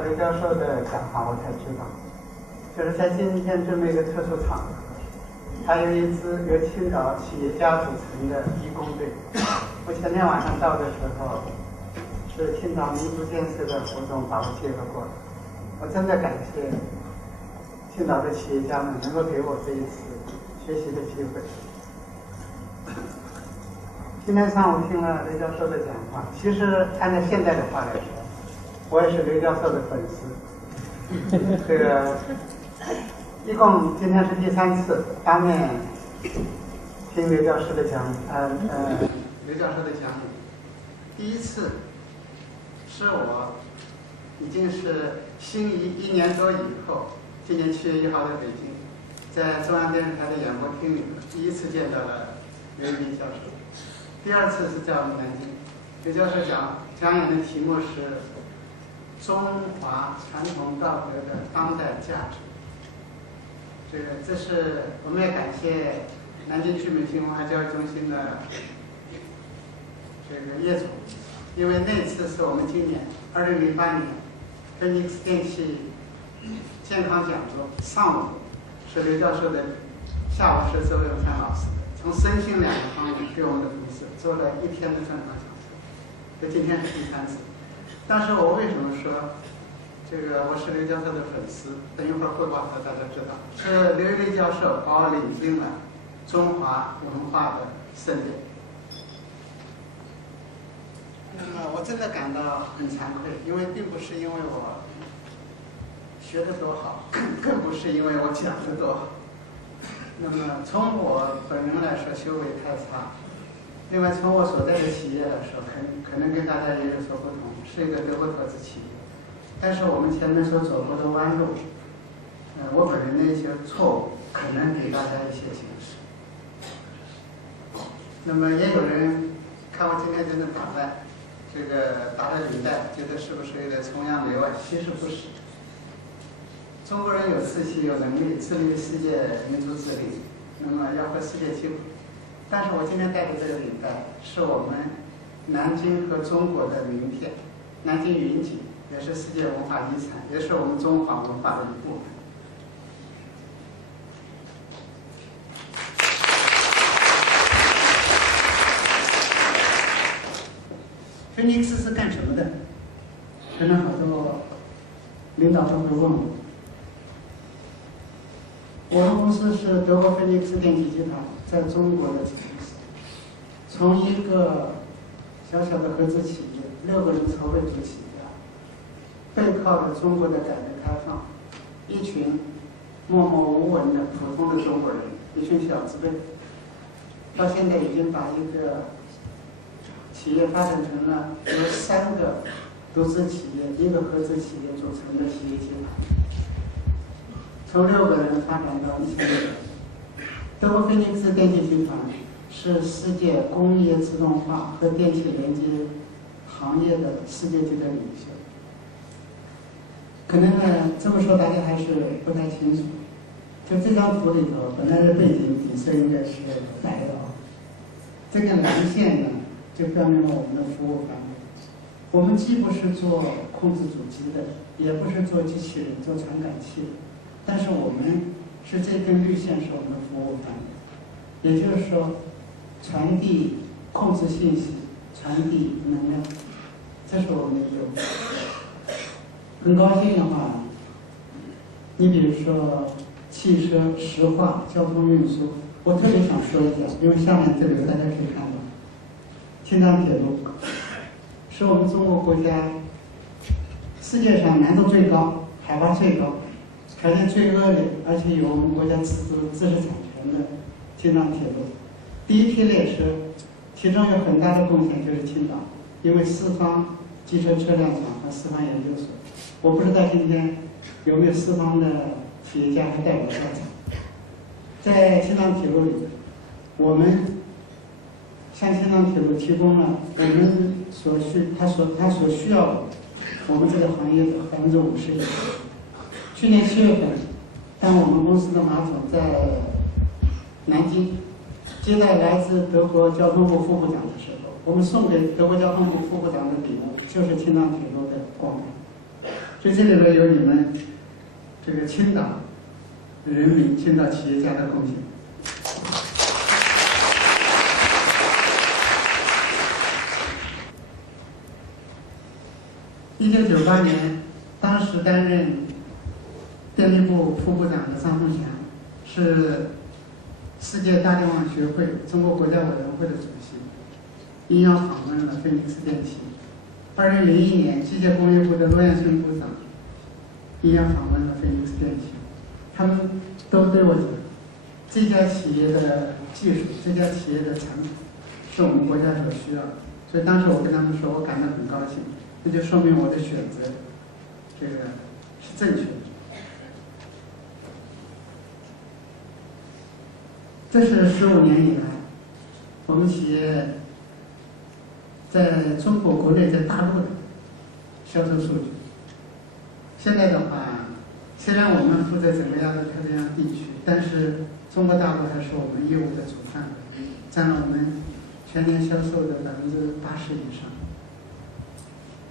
了刘教授的讲话，我才知道，就是在今天这么一个特殊场合，还有一支由青岛企业家组成的义工队。我前天晚上到的时候，是青岛民族建设的活动把我接了过来。我真的感谢青岛的企业家们能够给我这一次学习的机会。今天上午听了刘教授的讲话，其实按照现在的话来说，我也是刘教授的粉丝。这个一共今天是第3次当面听刘教授的讲，刘教授的讲演。第一次是我已经是新1年多以后，今年7月1号在北京，在中央电视台的演播厅里第一次见到了刘一鸣教授。第2次是在我们南京，刘教授讲演的题目是中华传统道德的当代价值。这是我们也感谢南京聚美新文化教育中心的叶总，因为那次是我们今年2008年芬尼克斯电器健康讲座，上午是刘教授的，下午是周永山老师的，从身心2个方面给我们的同事做了1天的正常讲座。这今天是第3次。当时我为什么说我是刘教授的粉丝？等一会儿汇报的大家知道，是刘一鸣教授把我领进了中华文化的圣殿。那么我真的感到很惭愧，因为并不是因为我学得多好，更不是因为我讲得多好。那么从我本人来说，修为太差。另外，从我所在的企业来说，可能跟大家也有所不同，是一个德国投资企业。但是我们前面所走过的弯路，我本人的一些错误，可能给大家一些警示。那么也有人看我今天这个打扮，打了领带，觉得是不是有点崇洋媚外？其实不是。中国人有志气、有能力，致力于世界民族治理，那么要和世界接轨。但是我今天戴的这个领带，是我们南京和中国的名片，南京云锦也是世界文化遗产，也是我们中华文化的一部分。芬尼克斯是干什么的？可能好多领导都会问我。我们公司是德国芬尼克斯电器集团在中国的子公司，从一个小小的合资企业，6个人筹备组起家，背靠着中国的改革开放，一群默默无闻的普通的中国人，一群小资辈，到现在已经把一个企业发展成了由3个独资企业、1个合资企业组成的企业集团。从6个人发展到1000个人。德国芬尼克斯电器集团是世界工业自动化和电气连接行业的世界级的领袖。可能呢，这么说大家还是不太清楚。就这张图里头，本来的背景底色应该是白的啊。这个蓝线呢，就标明了我们的服务范围。我们既不是做控制主机的，也不是做机器人、做传感器的。但是我们是这根绿线是我们的服务范围，也就是说，传递控制信息，传递能量，这是我们的业务。很高兴的话，你比如说汽车、石化、交通运输，我特别想说一下，因为下面这里大家可以看到，青藏铁路是我们中国国家世界上难度最高、海拔最高、条件最恶劣，而且有我们国家知识产权的青藏铁路。第一批列车，其中有很大的贡献就是青岛，因为四方机车车辆厂和四方研究所。我不知道今天有没有四方的企业家和代表到场。在青藏铁路里，我们向青藏铁路提供了我们他所需要的我们这个行业的50%以上。去年7月份，当我们公司的马总在南京接待来自德国交通部副部长的时候，我们送给德国交通部副部长的礼物就是青藏铁路的光盘。所以这里边有你们这个青岛人民、青岛企业家的贡献。1998年，当时担任电力部副部长的张凤祥是世界大电网学会中国国家委员会的主席，应邀访问了菲尼克斯电气。2001年，机械工业部的罗彦春部长应邀访问了菲尼克斯电气，他们都对我讲，这家企业的技术、这家企业的产品是我们国家所需要的，所以当时我跟他们说，我感到很高兴，这就说明我的选择这个是正确的。这是15年以来我们企业在中国国内在大陆的销售数据。现在的话，虽然我们负责整个亚洲太平洋地区，但是中国大陆还是我们业务的主范围，占了我们全年销售的80%以上。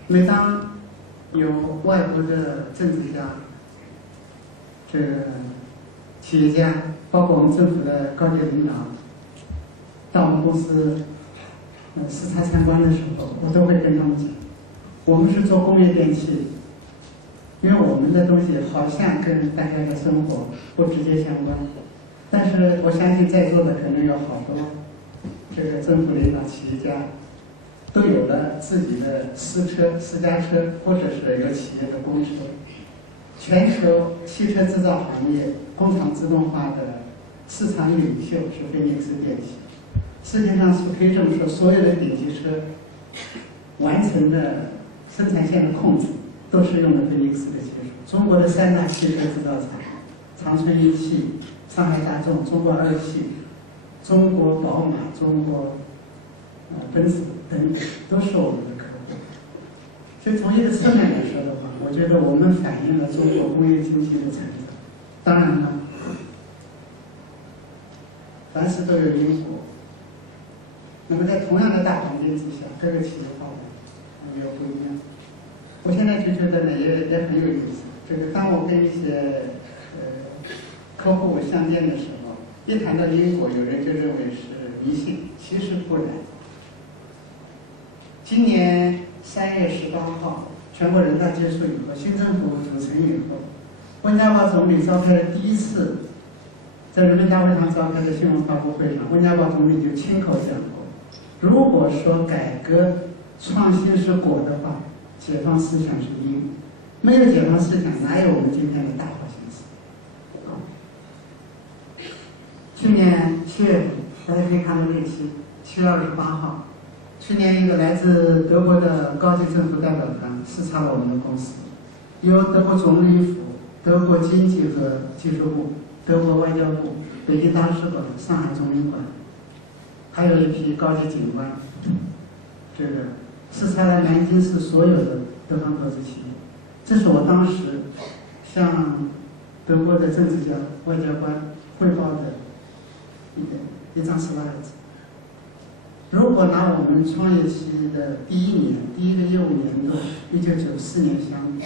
每当有外国的政治家、这个企业家，包括我们政府的高级领导到我们公司视察参观的时候，我都会跟他们讲，我们是做工业电器，因为我们的东西好像跟大家的生活不直接相关，但是我相信在座的可能有好多这个政府领导、企业家都有了自己的私家车，或者是有企业的公车。全球汽车制造行业工厂自动化的市场领袖是菲尼克斯电气。世界上是可以这么说，所有的顶级车完成的生产线的控制都是用的菲尼克斯的技术。中国的3大汽车制造厂，长春一汽、上海大众、中国二汽、中国宝马、中国奔驰等等，都是我们的客户。所以从一个侧面来说的话，我觉得我们反映了中国工业经济的成长。当然了，凡事都有因果。那么在同样的大环境之下，各个企业发展也有不一样。我现在就觉得呢，也很有意思。这个当我跟一些客户相见的时候，一谈到因果，有人就认为是迷信，其实不然。今年3月18号，全国人大结束以后，新政府组成以后，温家宝总理召开了第一次在人民大会堂召开的新闻发布会上，温家宝总理就亲口讲过，如果说改革创新是果的话，解放思想是因，没有解放思想，哪有我们今天的大好形势？去年7月份，大家可以看到日期，7月28号，去年一个来自德国的高级政府代表团视察了我们的公司，由德国总理府、德国经济和技术部、德国外交部、北京大使馆、上海中领馆，还有一批高级警官，这个视察了南京市所有的德方投资企业。这是我当时向德国的政治家、外交官汇报的一张slide。如果拿我们创业期的第一年、第一个业务年度1994年相比，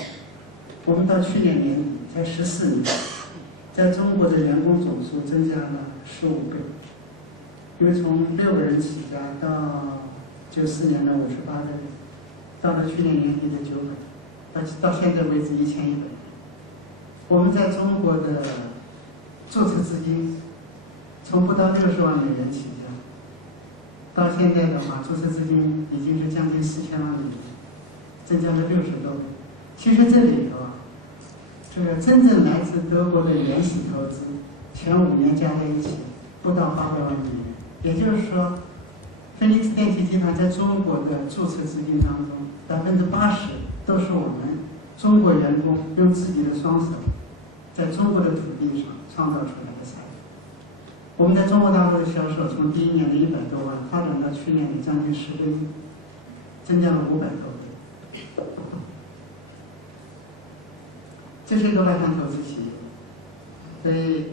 我们到去年年底才14年，在中国的员工总数增加了15倍，因为从6个人起家到94年的58个人，到了去年年底的900，到现在为止1100。我们在中国的注册资金从不到60万美元起家，到现在的话，注册资金已经是将近4000万美元，增加了60多倍。其实这里头这个真正来自德国的原始投资，前5年加在一起不到800万美元。也就是说，菲尼克斯电气集团在中国的注册资金当中，80%都是我们中国员工用自己的双手，在中国的土地上创造出来的财富。我们在中国大陆的销售从第一年的100多万发展到去年的将近10个亿，增加了500多倍。这是一个外商投资企业，所以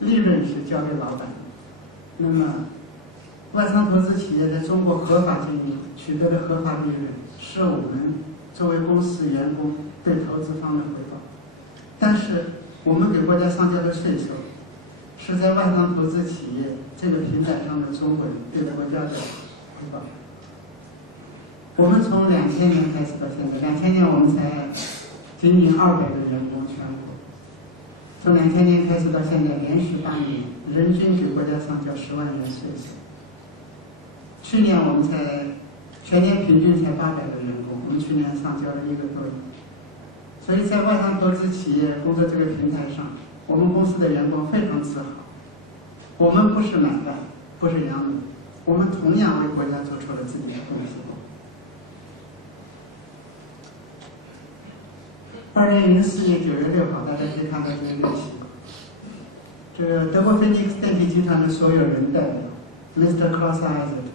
利润是交给老板。那么，外商投资企业在中国合法经营取得的合法利润，是我们作为公司员工对投资方的回报。但是我们给国家上交的税收，是在外商投资企业这个平台上的中国人对国家的回报。我们从2000年开始到现在，2000年我们才仅仅200个员工全国。从2000年开始到现在，连续8年，人均给国家上交10万元税收。去年我们才全年平均才800个员工，我们去年上交了1个多亿。所以在外商投资企业工作这个平台上，我们公司的员工非常自豪。我们不是买办，不是养奴，我们同样为国家做出了自己的贡献。2004年9月6号，大家可以看到这个日期。这个德国菲尼克斯电气集团的所有人代表 Mr. Klaus Isaac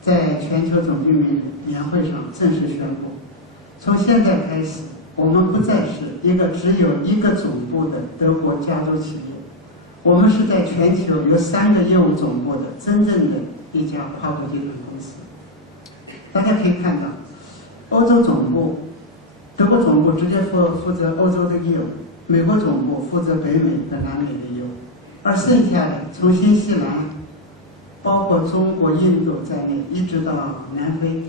在全球总经理年会上正式宣布，从现在开始，我们不再是一个只有1个总部的德国加州企业，我们是在全球有3个业务总部的真正的一家跨国集团公司。大家可以看到，欧洲总部、德国总部直接负责欧洲的业务，美国总部负责北美和南美的业务，而剩下的从新西兰，包括中国、印度在内，一直到南非，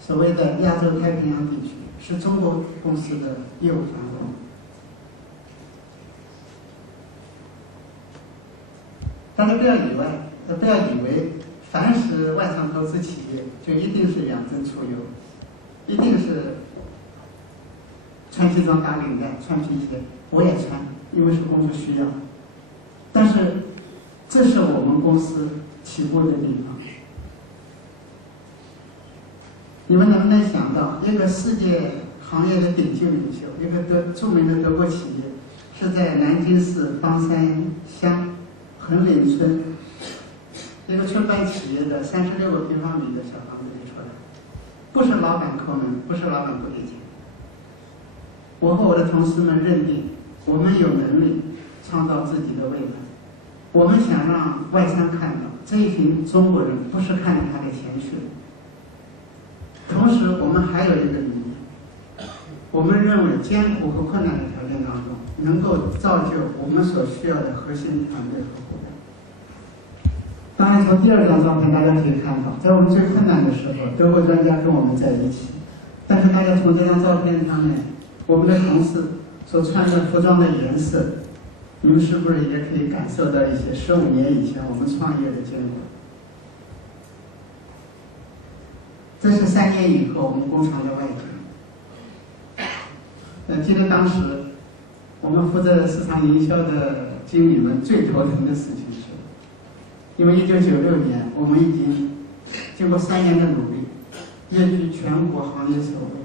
所谓的亚洲太平洋地区，是中国公司的业务范围。大家不要以为凡是外商投资企业就一定是养尊处优，一定是穿西装打领带、穿皮鞋，我也穿，因为是工作需要。但是这是我们公司起步的地方。你们能不能想到，一个世界行业的顶级领袖，一个著名的德国企业，是在南京市方山乡横岭村一个村办企业的36个平方米的小房子里出来，不是老板抠门，不是老板不给钱。我和我的同事们认定，我们有能力创造自己的未来。我们想让外商看到，这一群中国人不是看着他的钱去的。同时，我们还有一个理念，我们认为艰苦和困难的条件当中，能够造就我们所需要的核心团队和伙伴。当然，从第2张照片大家可以看到，在我们最困难的时候，德国专家跟我们在一起。但是大家从这张照片上面，我们的同事所穿的服装的颜色，你们是不是也可以感受到一些15年以前我们创业的经过？这是3年以后我们工厂的外景。记得当时我们负责市场营销的经理们最头疼的事情是，因为1996年我们已经经过3年的努力，跃居全国行业首位。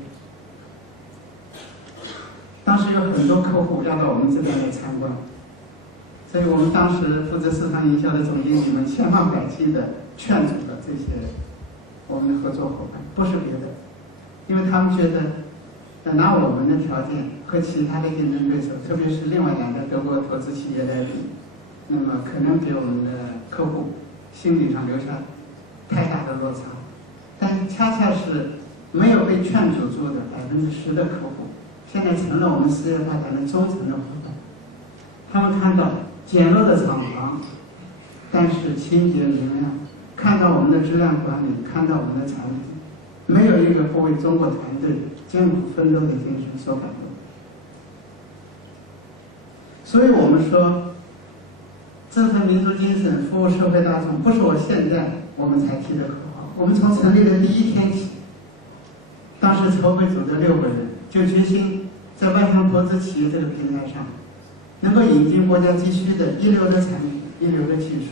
当时有很多客户要到我们这边来参观，所以我们当时负责市场营销的总经理们千方百计地劝阻了这些我们的合作伙伴，不是别的，因为他们觉得拿我们的条件和其他的竞争对手，特别是另外2个德国投资企业来比，那么可能给我们的客户心理上留下太大的落差。但恰恰是没有被劝阻住的10%的客户，现在成了我们事业发展的忠诚的伙伴。他们看到简陋的厂房，但是清洁明亮，看到我们的质量管理，看到我们的产品，没有一个不为中国团队艰苦奋斗的精神所感动。所以我们说，振奋民族精神，服务社会大众，不是现在我们才提的口号。我们从成立的第1天起，当时筹备组的6个人就决心在外商投资企业这个平台上，能够引进国家急需的一流的产品、一流的技术，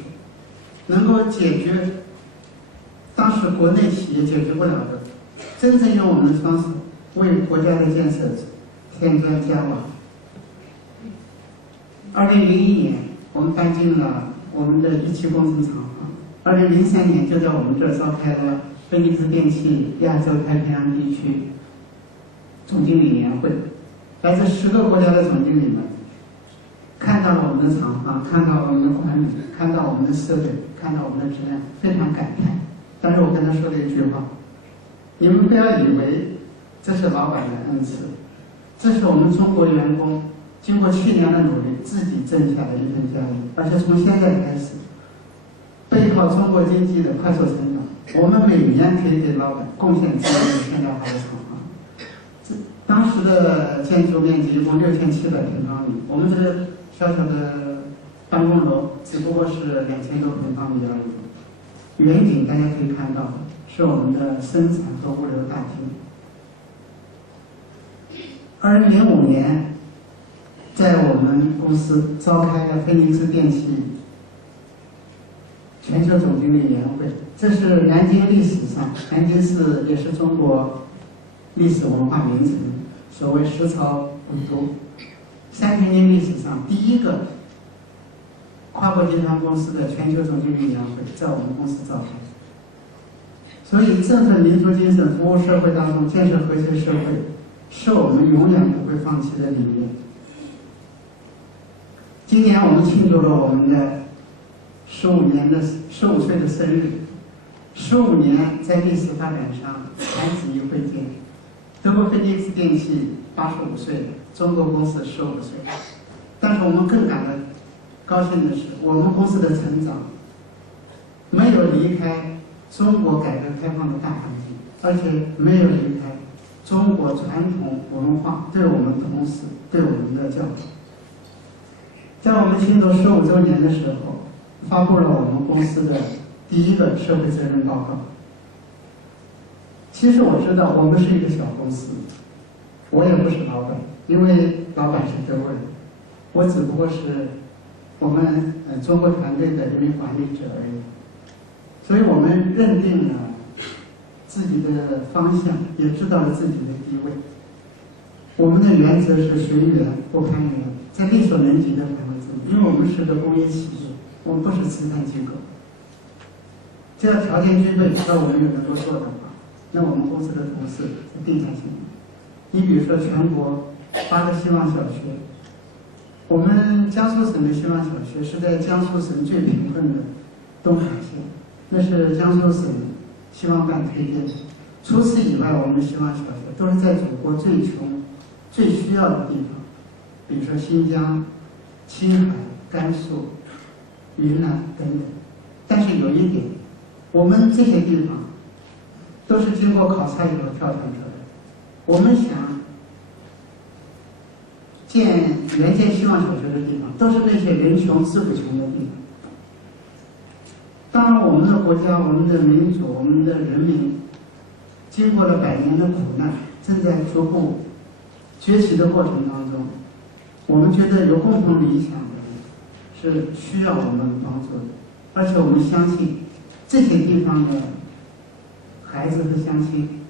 能够解决当时国内企业解决不了的，真正用我们的双手为国家的建设添砖加瓦。2001年，我们搬进了我们的仪器工程厂房。2003年，就在我们这儿召开了菲尼克斯电气亚洲太平洋地区总经理年会，来自10个国家的总经理们看到了我们的厂房，看到我们的管理，看到我们的设备，看到我们的质量，非常感叹。但是我跟他说了一句话：你们不要以为这是老板的恩赐，这是我们中国员工经过7年的努力自己挣下的一份家业，而且从现在开始，背靠中国经济的快速成长，我们每年可以给老板贡献出1000家好的厂房。当时的建筑面积一共6700平方米，我们这个小小的办公楼只不过是2000多平方米而已。远景大家可以看到，是我们的生产和物流大厅。2005年，在我们公司召开了菲尼斯电器全球总经理年会，这是南京历史上，南京市也是中国历史文化名城，所谓十朝古都。三十年历史上第一个跨国集团公司的全球总经理年会在我们公司召开。所以，振奋民族精神、服务社会当中建设和谐社会，是我们永远不会放弃的理念。今年我们庆祝了我们的15岁的生日。15年在历史发展上弹指一挥间。德国菲尼克斯电器85岁了，中国公司15岁。但是我们更感到高兴的是，我们公司的成长没有离开中国改革开放的大环境，而且没有离开中国传统文化对我们同事、对我们的教育。在我们庆祝15周年的时候，发布了我们公司的第一个社会责任报告。其实我知道我们是一个小公司，我也不是老板，因为老板是德国人，我只不过是我们中国团队的人民管理者而已。所以我们认定了自己的方向，也知道了自己的地位。我们的原则是随缘不攀缘，在力所能及的范围之内，因为我们是个公益企业，我们不是慈善机构。只要条件具备，只要我们有能够做的话，那我们公司的同事是定下心来。你比如说全国8个希望小学，我们江苏省的希望小学是在江苏省最贫困的东海县，那是江苏省希望办推荐的。除此以外，我们的希望小学都是在祖国最穷、最需要的地方，比如说新疆、青海、甘肃、云南等等。但是有一点，我们这些地方都是经过考察以后挑选出来的。我们想援建希望小学的地方，都是那些人穷志不穷的地方。当然，我们的国家、我们的民族、我们的人民，经过了100年的苦难，正在逐步崛起的过程当中，我们觉得有共同理想的人是需要我们帮助的，而且我们相信这些地方的孩子和乡亲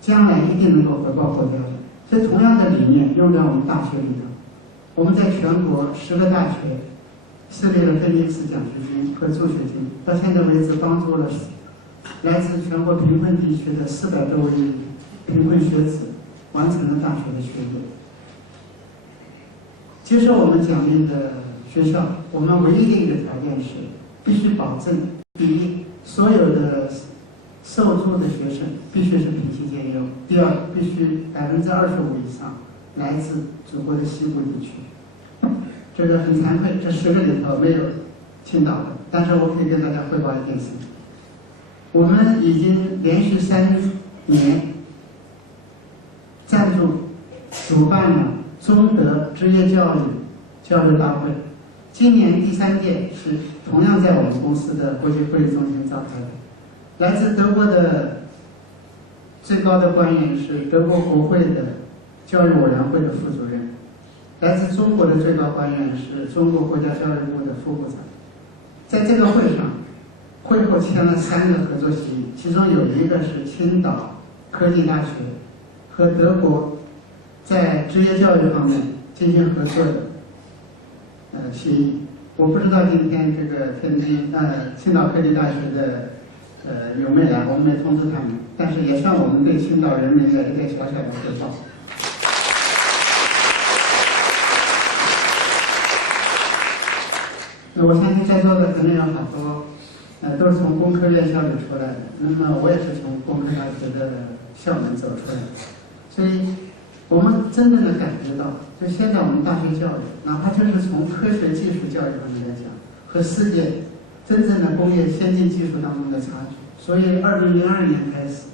将来一定能够回报国家的。所以同样的理念用在我们大学里头，我们在全国10个大学设立了菲尼克斯奖学金和助学金，到现在为止帮助了来自全国贫困地区的400多位贫困学子完成了大学的学业。接受我们奖励的学校，我们唯一的一个条件是必须保证：第一，所有的受助的学生必须是品系兼优；第二，必须25%以上来自祖国的西部地区。这个很惭愧，这10个里头没有青岛的，但是我可以跟大家汇报一件事：我们已经连续3年赞助主办了中德职业教育大会。今年第3届是同样在我们公司的国际会议中心召开的。来自德国的最高的官员是德国国会的教育委员会的副主任，来自中国的最高官员是中国国家教育部的副部长。在这个会上，会后签了3个合作协议，其中有一个是青岛科技大学和德国在职业教育方面进行合作的协议。我不知道今天这个青岛科技大学的有没来，我们没通知他们，但是也算我们对青岛人民的一个小小的汇报。我相信在座的可能有好多都是从工科院校里出来的。那么我也是从工科大学的校门走出来的，所以我们真正的感觉到，就现在我们大学教育，哪怕就是从科学技术教育方面来讲，和世界真正的工业先进技术当中的差距。所以2002年开始，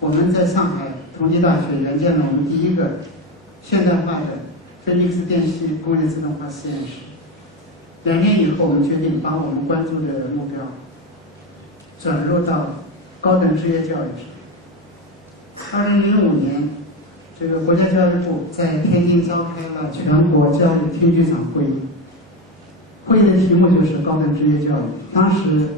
我们在上海同济大学援建了我们第一个现代化的菲尼克斯电气工业自动化实验室。2年以后，我们决定把我们关注的目标转入到高等职业教育上。2005年，这个国家教育部在天津召开了全国教育厅局长会议，会议的题目就是高等职业教育。当时，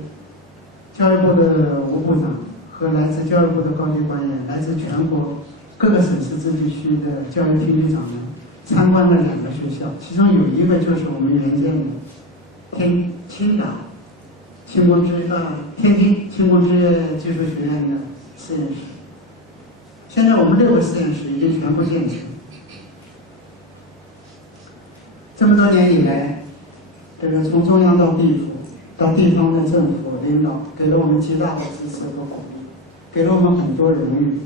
教育部的吴部长和来自教育部的高级官员，来自全国各个省市自治区的教育厅局长们参观了2个学校，其中有一个就是我们援建的天津轻工职业技术学院的实验室。现在我们6个实验室已经全部建成。这么多年以来，这个从中央到地府，到地方的政府领导，给了我们极大的支持和鼓励，给了我们很多荣誉。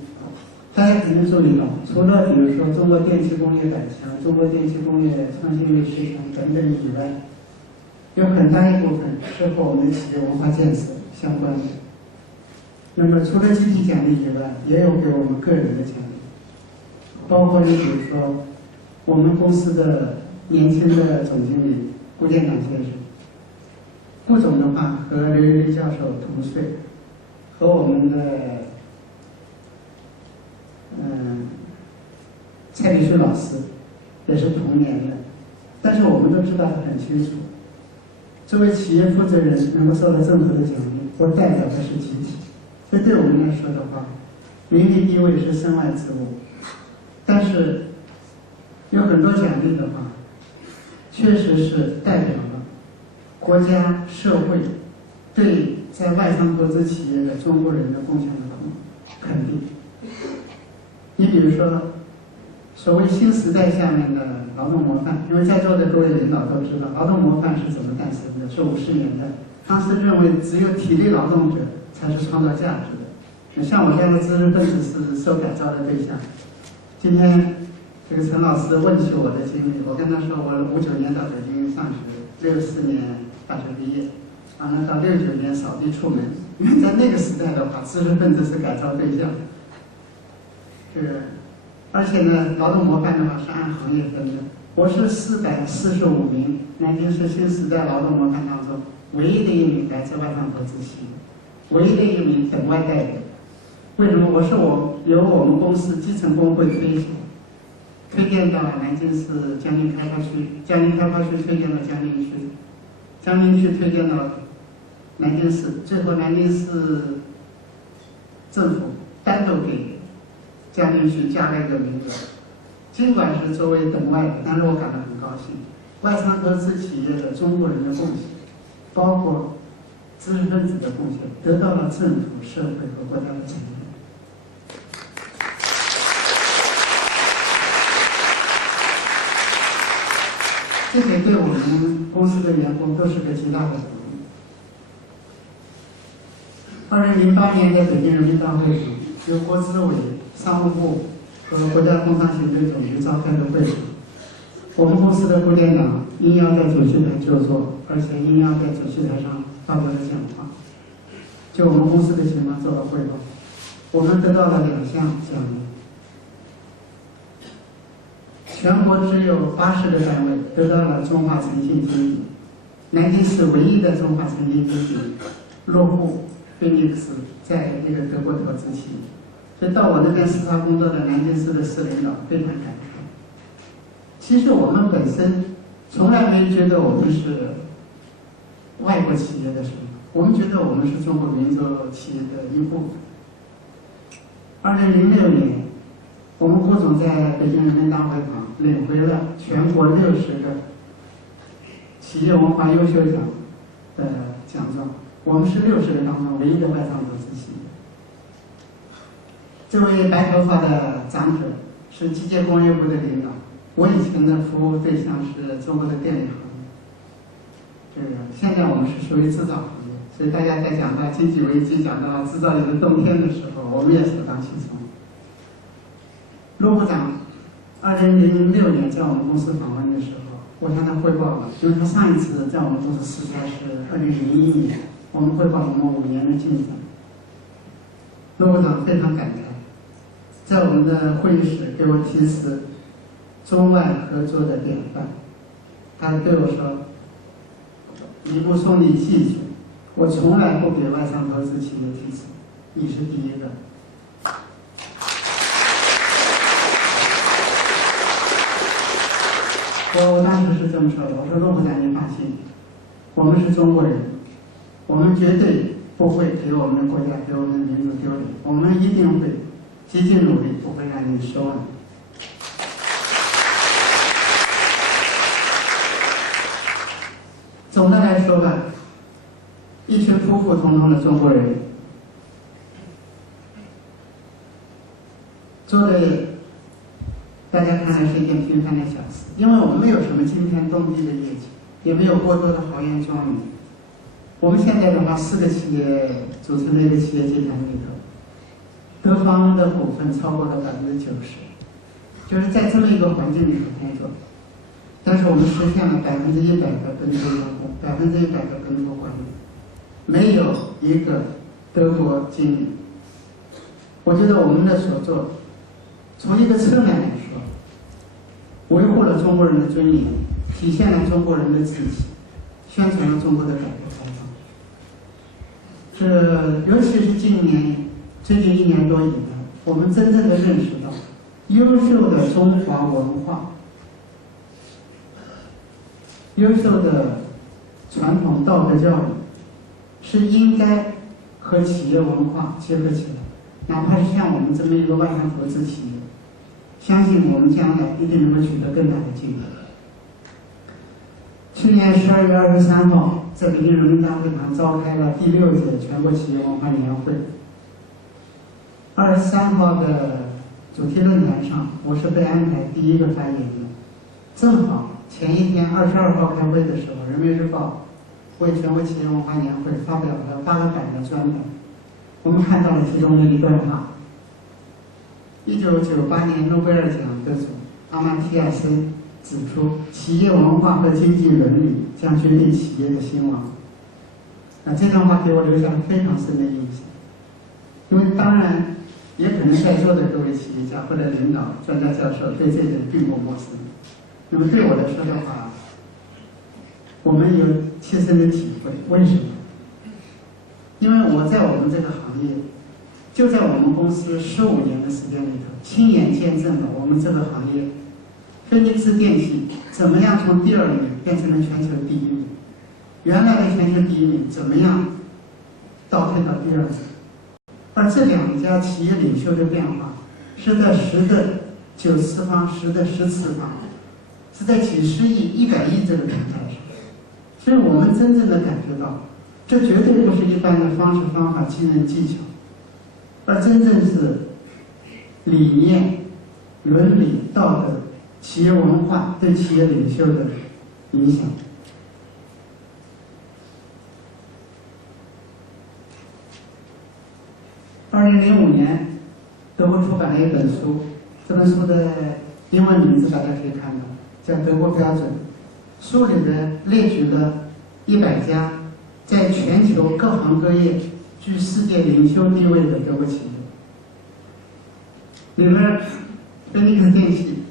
大家肯定注意到，除了比如说中国电气工业百强、中国电气工业创新力10强等等以外，有很大一部分是和我们的企业文化建设相关的。那么除了集体奖励以外，也有给我们个人的奖励，包括你比如说我们公司的年轻的总经理顾建港先生，顾总的话和刘一教授同岁，和我们的蔡必须老师也是同年的，但是我们都知道很清楚，作为企业负责人能够受到政府的奖励，我代表的是集体。这对我们来说的话，名利地位是身外之物，但是有很多奖励的话，确实是代表了国家社会对在外商投资企业的中国人的贡献的肯定。你比如说，所谓新时代下面的劳动模范，因为在座的各位领导都知道，劳动模范是怎么诞生的，是50年代，当时认为只有体力劳动者才是创造价值的。像我这样的知识分子是受感召的对象。今天这个陈老师问起我的经历，我跟他说，我59年到北京上学，64年大学毕业，完了到69年扫地出门。因为在那个时代的话，知识分子是感召对象。而且呢，劳动模范的话是按行业分的。我是445名南京市新时代劳动模范当中唯一的一名来自外商投资企业，唯一的一名等外代表。为什么？由我们公司基层工会推荐到南京市江宁开发区，江宁开发区推荐到江宁区，江宁区推荐到南京市，最后南京市政府单独给江宁区加了一个名额。尽管是作为等外的，但是我感到很高兴。外商投资企业的中国人的贡献，包括知识分子的贡献，得到了政府、社会和国家的承认。这个对我们公司的员工都是个极大的鼓励。2008年在北京人民大会上，由国资委、商务部和国家工商行政总局召开的会上，我们公司的顾店长应邀在主席台就座，而且应邀在主席台上发表了讲话，就我们公司的情况做了汇报。我们得到了2项奖励。全国只有80个单位得到了中华诚信经理，南京市唯一的中华诚信经理落户菲尼克斯，在那个德国投资企业。所以到我那边视察工作的南京市的市领导非常感慨。其实我们本身从来没觉得我们是外国企业的什么，我们觉得我们是中国民族企业的一部分。2006年，我们顾总在北京人民大会堂领回了全国60个企业文化优秀奖的奖状，我们是60个当中唯一的外商投资企业。这位白头发的长者是机械工业部的领导，我以前的服务对象是中国的电力行业，现在我们是属于制造行业，所所以大家在讲到经济危机、讲到制造业的冬天的时候，我们也首当其冲。陆部长2006年在我们公司访问的时候，我向他汇报了，因为他上一次在我们公司视察是2001年，我们汇报了我们5年的进展。陆部长非常感慨，在我们的会议室给我提示中外合作的典范。他对我说：“李步松，你记住，我从来不给外商投资企业提示，你是第一个。”我当时是这么说的，我说陆部长你放心，我们是中国人，我们绝对不会给我们的国家、给我们的民族丢脸，我们一定会极尽努力，不会让你失望。总的来说吧，一群普普通通的中国人做的，大家看来是一件平凡的小事，因为我们没有什么惊天动地的业绩，也没有过多的豪言壮语。我们现在的话，4个企业组成的一个企业集团里头，德方的股份超过了90%，就是在这么一个环境里头工作。但是我们实现了100%的本土用户，100%的本土管理，没有一个德国经理。我觉得我们的所做，从一个侧面来说，维护了中国人的尊严，体现了中国人的志气，宣传了中国的改革开放。尤其是最近1年多以来，我们真正的认识到，优秀的中华文化、优秀的传统道德教育是应该和企业文化结合起来，哪怕是像我们这么一个外商投资企业，相信我们将来一定能够取得更大的进步。去年12月23号，在北京人民大会堂召开了第6届全国企业文化年会。23号的主题论坛上，我是被安排第一个发言的。正好前一天22号开会的时候，《人民日报》为全国企业文化年会发表了8个版的专栏。我们看到了其中的一段话：1998年诺贝尔奖得主阿马蒂亚森指出，企业文化和经济伦理将决定企业的兴亡。这段话给我留下了非常深的印象，因为当然也可能在座的各位企业家或者领导、专家教授对这一点并不陌生。那么对我来说的话，我们有切身的体会。为什么？因为我在我们这个行业，就在我们公司15年的时间里头，亲眼见证了我们这个行业菲尼克斯电器怎么样从第2名变成了全球第1名，原来的全球第1名怎么样倒退到第2名。而这2家企业领袖的变化，是在10的9次方、10的10次方，是在几十亿、100亿这个平台上。所以我们真正的感觉到，这绝对不是一般的方式、方法、技能、技巧，而真正是理念、伦理、道德、企业文化对企业领袖的影响。2005年，德国出版了一本书，这本书的英文名字大家可以看到，叫《德国标准》。书里边列举了100家在全球各行各业居世界领袖地位的德国企业，里面菲尼克斯电器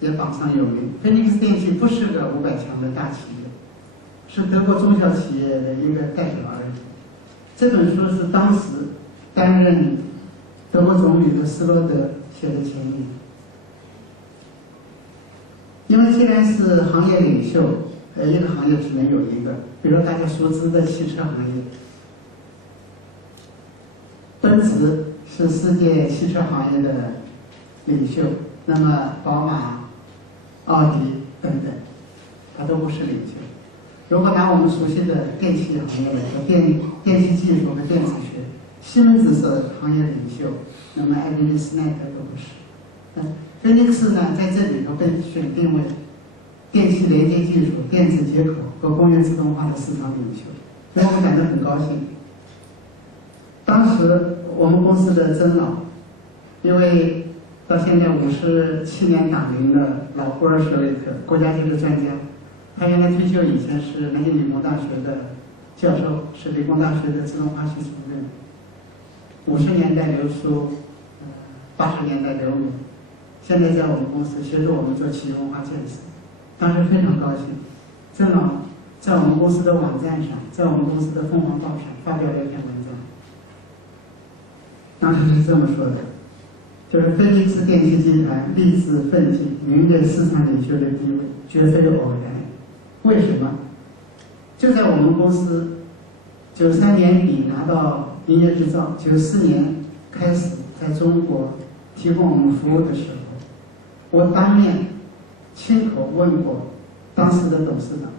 也榜上有名。菲尼克斯电器不是个500强的大企业，是德国中小企业的一个代表而已。这本书是当时担任德国总理的施罗德写的前言。因为既然是行业领袖，一个行业只能有一个，比如大家熟知的汽车行业，奔驰是世界汽车行业的领袖，那么宝马、奥迪等等，它都不是领袖。如果拿我们熟悉的电气行业来说，电气技术和电子学，西门子是行业领袖，那么艾宾斯奈特都不是。菲尼克斯呢，在这里头被选定为电气连接技术、电子接口和工业自动化的市场领袖。所以我们感到很高兴。当时我们公司的曾老，一位到现在57年党龄的老布尔舍韦特国家级的专家，他原来退休以前是南京理工大学的教授，是理工大学的自动化系主任。50年代留苏，80年代留美，现在在我们公司协助我们做企业文化建设。当时非常高兴，曾老在我们公司的网站上，在我们公司的凤凰报上发表了一篇文章。当时是这么说的，就是菲尼斯电气集团立志奋进，名列市场领袖的地位，绝非偶然。为什么？就在我们公司93年底拿到营业执照，94年开始在中国提供我们服务的时候，我当面亲口问过当时的董事长，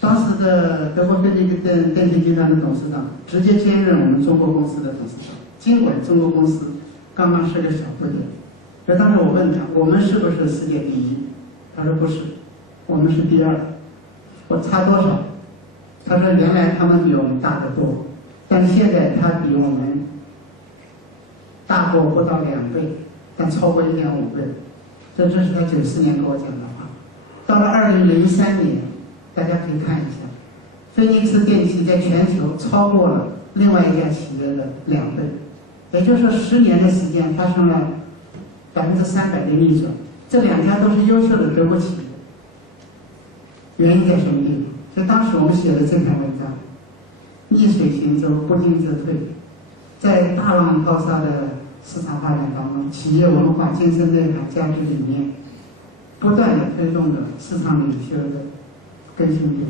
当时的德国菲尼斯电气集团的董事长直接兼任我们中国公司的董事长。尽管中国公司刚刚是个小不点，而当时我问他，我们是不是世界第一？他说不是，我们是第二。我差多少？他说原来他们比我们大得多，但现在他比我们大过不到2倍，但超过1.5倍。这是他94年跟我讲的话。到了2003年，大家可以看一下，菲尼斯电气在全球超过了另外一家企业的2倍。也就是说，10年的时间发生了300%的逆转，这2家都是优秀的德国企业。原因在什么地方？所以当时我们写的这篇文章，逆水行舟，不进则退。在大浪淘沙的市场发展当中，企业文化、精神内涵、价值理念，不断的推动着市场领袖的更新迭代。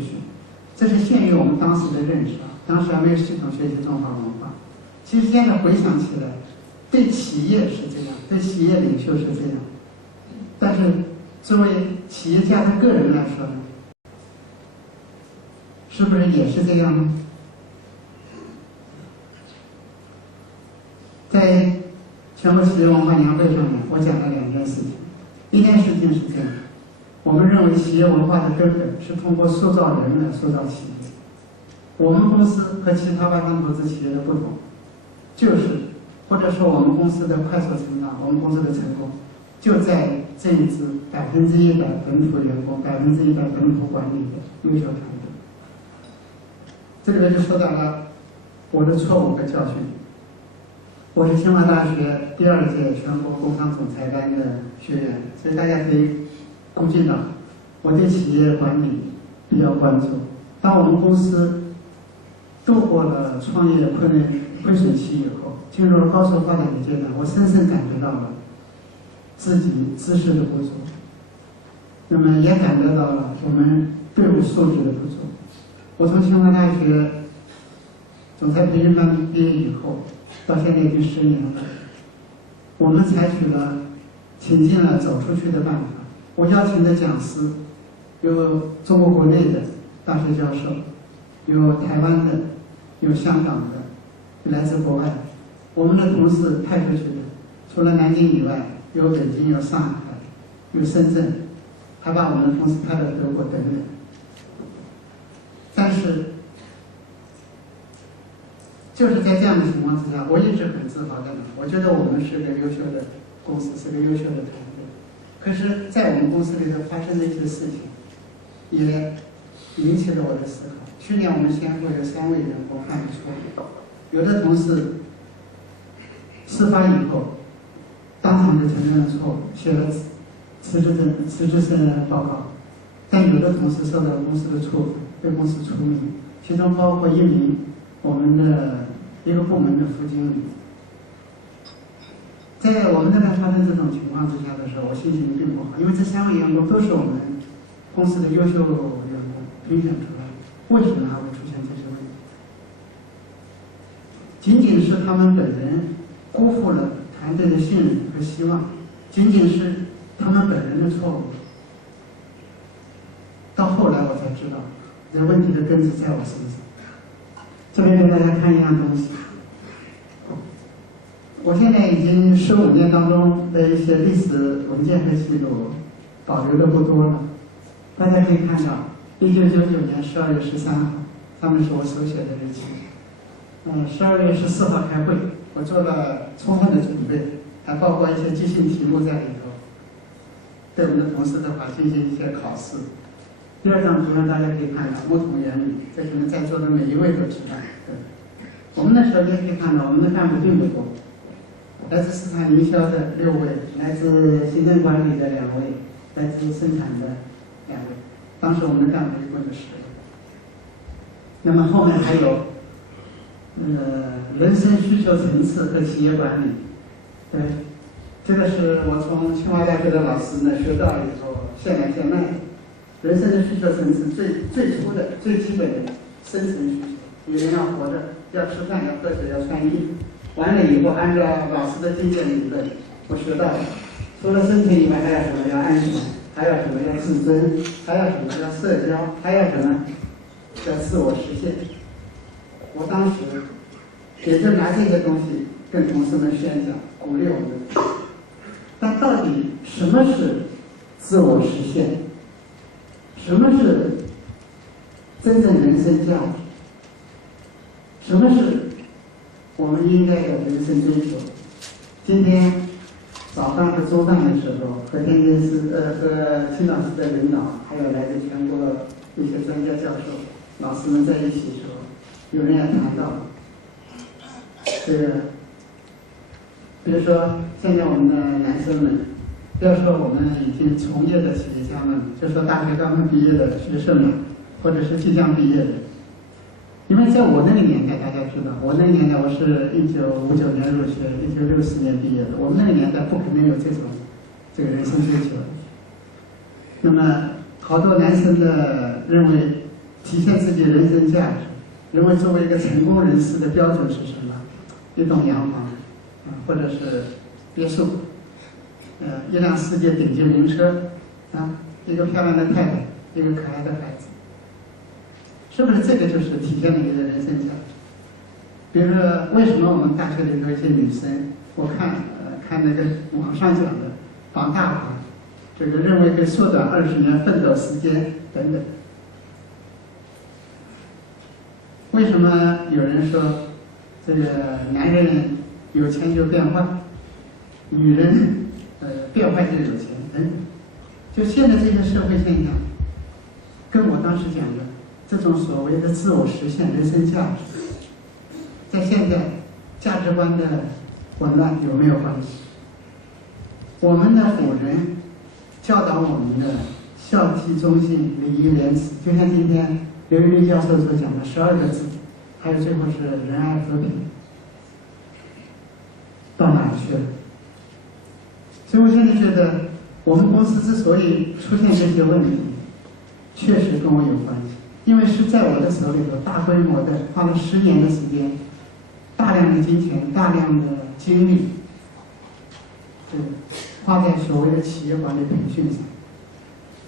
这是限于我们当时的认识啊，当时还没有系统学习中华文化。其实现在回想起来，对企业是这样，对企业领袖是这样，但是作为企业家的个人来说呢，是不是也是这样呢？在全国企业文化年会上面，我讲了2件事情。一件事情是这样，我们认为企业文化的根本是通过塑造人来塑造企业。我们公司和其他外商投资企业的不同，就是或者说我们公司的快速成长，我们公司的成功，就在政治100%本土员工、100%本土管理的优秀团队。这里面就说到了我的错误和教训。我是清华大学第2届全国工商总裁班的学员，所以大家可以估计到我对企业管理比较关注。当我们公司度过了创业亏损期以后，进入了高速发展的阶段，我深深感觉到了自己知识的不足，那么也感觉到了我们队伍素质的不足。我从清华大学总裁培训班毕业以后，到现在已经10年了，我们采取了请进了走出去的办法。我邀请的讲师有中国国内的大学教授，有台湾的，有香港的，有来自国外的。我们的同事派出去的，除了南京以外，有北京，有上海，有深圳，还把我们的同事派到德国等等。但是就是在这样的情况之下，我一直很自豪的，我觉得我们是个优秀的公司，是个优秀的团队。可是，在我们公司里头发生的一些事情，也引起了我的思考。去年我们先后有3位员工犯了错误，有的同事事发以后，当场就承认了错误，写了辞职申报告，但有的同事受到公司的处分，被公司除名，其中包括1名我们的一个部门的副经理。在我们那边发生这种情况之下的时候，我心情并不好，因为这3位员工都是我们公司的优秀员工评选出来的，为什么还会出现这些问题？仅仅是他们本人辜负了团队的信任和希望，仅仅是他们本人的错误。到后来我才知道，这问题的根子在我身上。这边给大家看一样东西。我现在已经15年当中的一些历史文件和记录保留的不多了。大家可以看到，1999年12月13号，他们是我手写的日期。12月14号开会，我做了充分的准备，还包括一些即兴题目在里头，对我们的同事的话进行一些考试。第二张图呢，大家可以看到木桶原理，这可能在座的每一位都知道。对，我们那时候也可以看到，我们的干部并不多，来自市场营销的6位，来自行政管理的2位，来自生产的2位。当时我们的干部一共有10位。那么后面还有，人生需求层次和企业管理。对，这个是我从清华大学的老师呢学到以后现来现卖的。人生的需求层次最初的最基本的生存需求，有人要活着，要吃饭，要喝水，要穿衣服。完了以后，按照老师的经验理论，我学到了，除了生存以外，还要什么？要安全，还要什么？要自尊，还要什么？要社交，还要什么？要自我实现。我当时也就拿这些东西跟同事们宣讲，鼓励我们。但到底什么是自我实现？什么是真正人生价值？什么是我们应该的人生追求？今天早饭和中饭的时候，和天津市和青岛市的领导，还有来自全国一些专家教授、老师们在一起说，有人也谈到这个，比如说现在我们的男生们，不要说我们已经从业的企业家们，就说大学刚刚毕业的学生们，或者是即将毕业的。因为在我那个年代，大家知道，我那个年代我是1959年入学，1960年毕业的。我们那个年代不可能有这个人生追求。那么好多男生的认为，体现自己人生价值，认为作为一个成功人士的标准是什么？一栋洋房，或者是别墅，一辆世界顶级名车，一个漂亮的太太，一个可爱的孩子。是不是这个就是体现了你的人生价值？比如说，为什么我们大学里头一些女生，我看那个网上讲的绑大款，这个认为可以缩短20年奋斗时间等等。为什么有人说这个男人有钱就变坏，女人变坏就有钱等等？就现在这些社会现象，跟我当时讲的这种所谓的自我实现、人生价值，在现在价值观的混乱有没有关系？我们的古人教导我们的孝悌忠信、礼义廉耻，就像今天刘玉立教授所讲的12个字，还有最后是仁爱和平，到哪去了？所以我现在觉得，我们公司之所以出现这些问题，确实跟我有关系。因为是在我的手里头大规模的花了10年的时间，大量的金钱、大量的精力，花在所谓的企业管理培训上。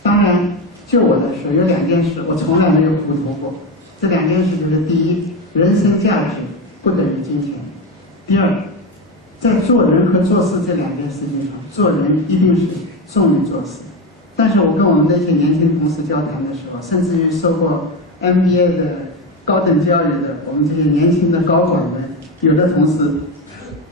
当然，就我来说，有2件事我从来没有糊涂过。这2件事就是：第一，人生价值不等于金钱；第二，在做人和做事这2件事情上，做人一定是重于做事。但是我跟我们的一些年轻同事交谈的时候，甚至于受过 MBA 的高等教育的我们这些年轻的高管们，有的同事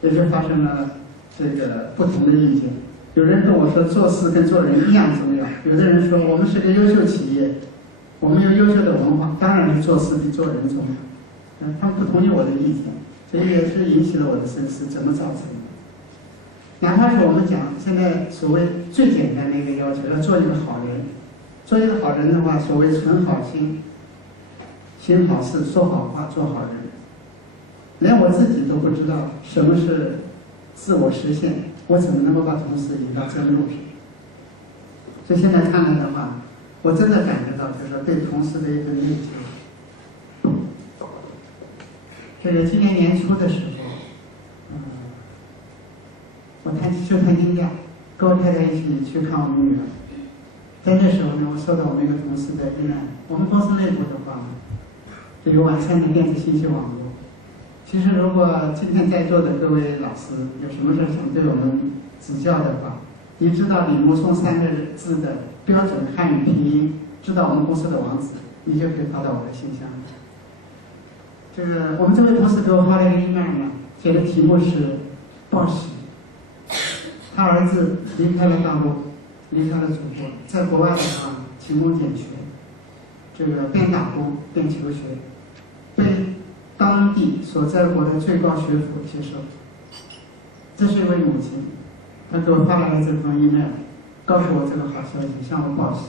也就发生了这个不同的意见。有人跟我说，做事跟做人一样重要；有的人说，我们是个优秀企业，我们有优秀的文化，当然是做事比做人重要。他们不同意我的意见，所以也是引起了我的深思，怎么造成的？哪怕是我们讲现在所谓最简单的一个要求，要做一个好人。做一个好人的话，所谓存好心、行好事、说好话、做好人。连我自己都不知道什么是自我实现，我怎么能够把同事引到正路上？所以现在看来的话，我真的感觉到就是说对同事的一个内疚。这个今年年初的时候，我休产假，跟我太太一起去看我们女儿。在那时候呢，我受到我们一个同事的依赖。我们公司内部的话，有完善的电子信息网络。其实，如果今天在座的各位老师有什么事想对我们指教的话，你知道李木松3个字的标准汉语拼音，知道我们公司的网址，你就可以发到我的信箱。这个我们这位同事给我发了一个 email 嘛，写的题目是报喜。他儿子离开了大陆，离开了祖国，在国外的话勤工俭学，这个边打工边求学，被当地所在国的最高学府接受。这是一位母亲，她给我发来了这封 email， 告诉我这个好消息，向我报喜。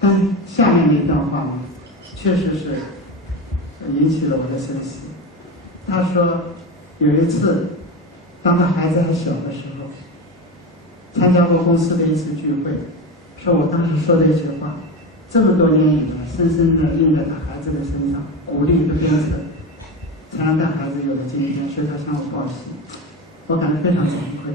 但下面的一段话呢，确实是引起了我的深思。她说，有一次，当他孩子还小的时候，参加过公司的一次聚会，说我当时说的一句话，这么多年以来，深深地印在他孩子的身上，鼓励和鞭策，才让他孩子有了今天，所以他向我报喜，我感到非常惭愧。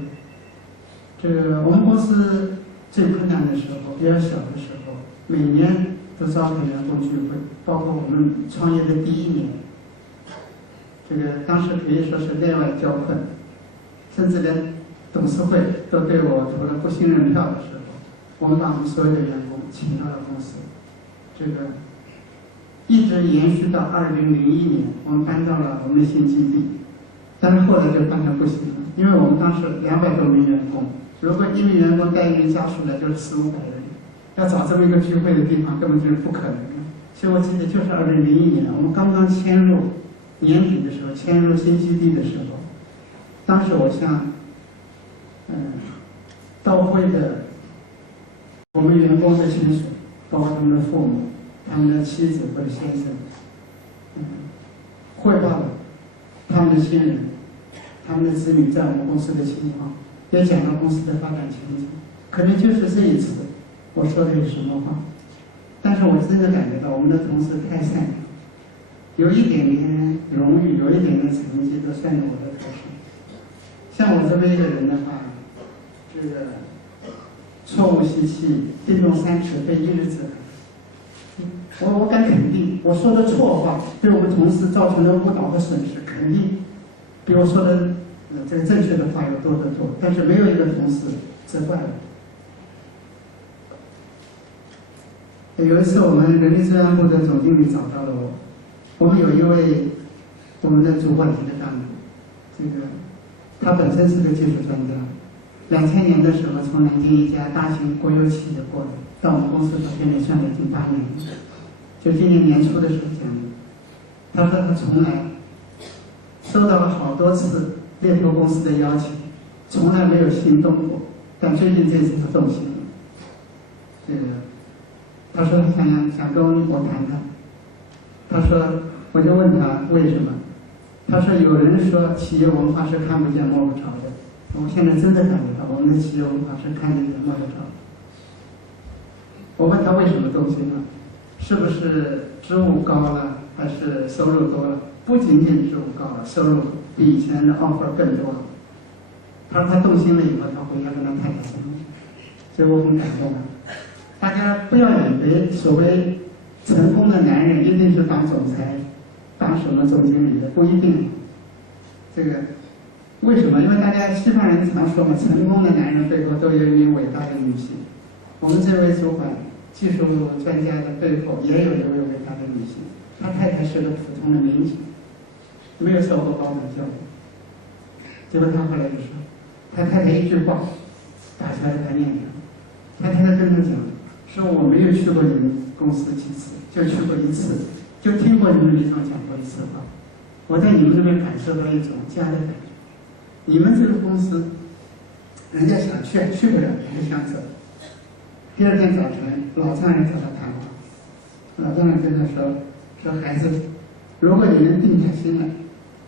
这个我们公司最困难的时候，比较小的时候，每年都召开员工聚会，包括我们创业的第1年，这个当时可以说是内外交困，甚至连董事会都对我投了不信任票的时候，我们把我们所有的员工请到了公司，这个一直延续到2001年，我们搬到了我们的新基地，但是后来就搬得不行了，因为我们当时200多名员工，如果1名员工带1名家属来，就是400-500人，要找这么一个聚会的地方根本就是不可能的。所以我记得就是2001年，我们刚刚迁入，年底的时候迁入新基地的时候，当时我向到会的我们员工的亲属，包括他们的父母、他们的妻子或者先生，汇报了他们的亲人、他们的子女在我们公司的情况，也讲了公司的发展前景。可能就是这一次我说的有什么话，但是我真的感觉到我们的同事太善良，有一点点荣誉，有一点点成绩都算在我的头上。像我这么一个人的话，这个错误习气，冰冻3尺非一日之寒。我敢肯定，我说的错话对我们同事造成的误导和损失，肯定比我说的这个正确的话要多得多。但是没有一个同事责怪我。有一次，我们人力资源部的总经理找到了我，我们有一位我们的主管级的干部，这个他本身是个技术专家，2000年的时候从南京一家大型国有企业过来，到我们公司到现在算了已经8年了。就今年年初的时候讲的，他说他从来收到了好多次猎头公司的邀请，从来没有行动过，但最近这次他动心了。这个他说他想跟我谈谈，他说我就问他为什么，他说有人说企业文化是看不见摸不着的，我现在真的感觉到我们的企业文化是看得见摸得着。我问他为什么动心了，是不是职务高了，还是收入多了？不仅仅职务高了，收入比以前的 offer 更多了。他说他动心了以后，他回家跟他太太讲，所以我很感动。大家不要以为所谓成功的男人一定是当总裁、当什么总经理的，不一定。这个为什么？因为大家西方人常说嘛，成功的男人背后都有一名伟大的女性。我们这位主管技术专家的背后也有一位伟大的女性，他太太是个普通的民警，没有受过高等教育。结果他后来就说，他太太一句话打出来他念想，他太太跟他讲，说我没有去过你们公司几次，就去过1次，就听过你们李总讲过1次话，我在你们这边感受到一种家的感觉。你们这个公司，人家想去去不了，还是想走。第2天早晨，老丈人找他谈话，老丈人跟他说孩子，如果你能定下心来，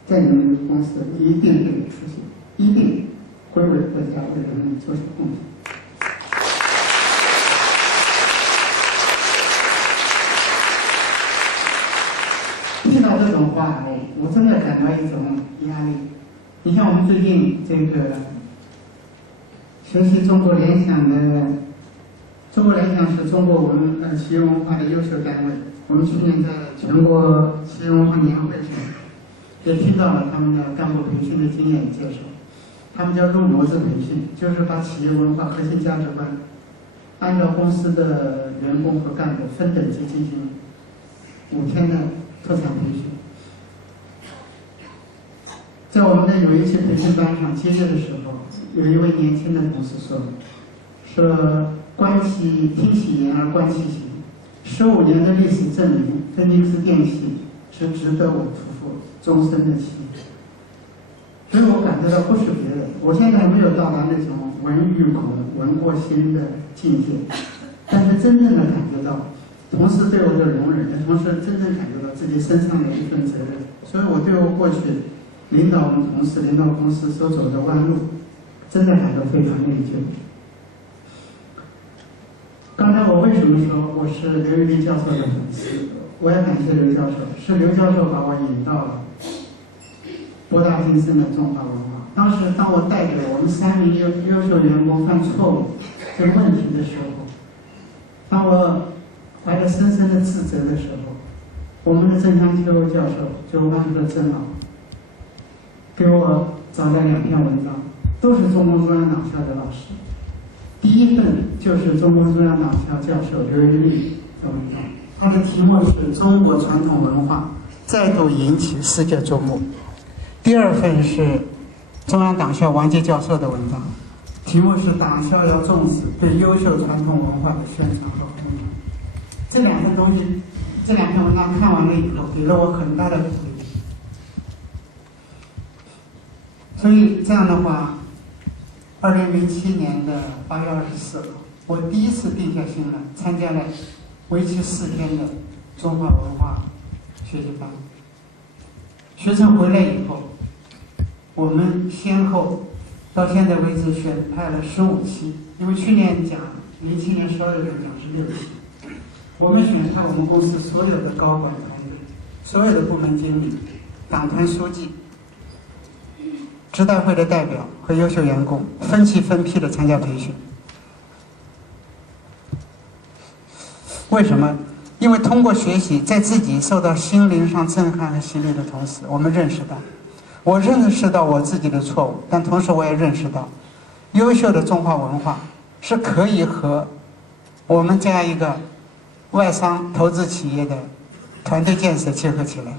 在你们公司一定会有出息，一定会为国家为人民做出贡献。听到这种话，我真的感到一种压力。你像我们最近这个学习中国联想的，中国联想是中国文企业文化的优秀单位。我们去年在全国企业文化年会上，也听到了他们的干部培训的经验介绍。他们叫入模子培训，就是把企业文化核心价值观按照公司的员工和干部分等级进行5天的特长培训。在有一些培训班上接业的时候，有一位年轻的同事说关系听其言而观其行，15年的历史证明，芬尼克斯电器是值得我夫妇终身的信任。所以我感觉到不是别人，我现在没有到达那种闻欲恐、闻过心的境界，但是真正的感觉到同事对我的容忍，同时真正感觉到自己身上的一份责任。所以我对我过去领导我们同事、领导公司所走的弯路，真的感到非常内疚。刚才我为什么说我是刘玉立教授的粉丝？我也感谢刘教授，是刘教授把我引到了博大精深的中华文化。当时当我带给我们3名优秀员工犯错误这个问题的时候，当我怀着深深的自责的时候，我们的郑香秋教授就弯着郑老给我找来2篇文章，都是中共中央党校的老师。第一份就是中共中央党校教授刘玉立的文章，它的题目是《中国传统文化再度引起世界瞩目》。第二份是中央党校王杰教授的文章，题目是《党校要重视对优秀传统文化的宣传和弘扬》。这2份东西，这2篇文章看完了以后，给了我很大的鼓励。所以这样的话，2007年的8月24号，我第一次定下心来参加了为期4天的中华文化学习班。学生回来以后，我们先后到现在为止选派了15期，因为去年讲07年12月份讲是6期，我们选派我们公司所有的高管团队、所有的部门经理、党团书记、支代会的代表和优秀员工分期分批的参加培训。为什么？因为通过学习，在自己受到心灵上震撼和洗礼的同时，我们认识到我自己的错误，但同时我也认识到，优秀的中华文化是可以和我们这样一个外商投资企业的团队建设结合起来。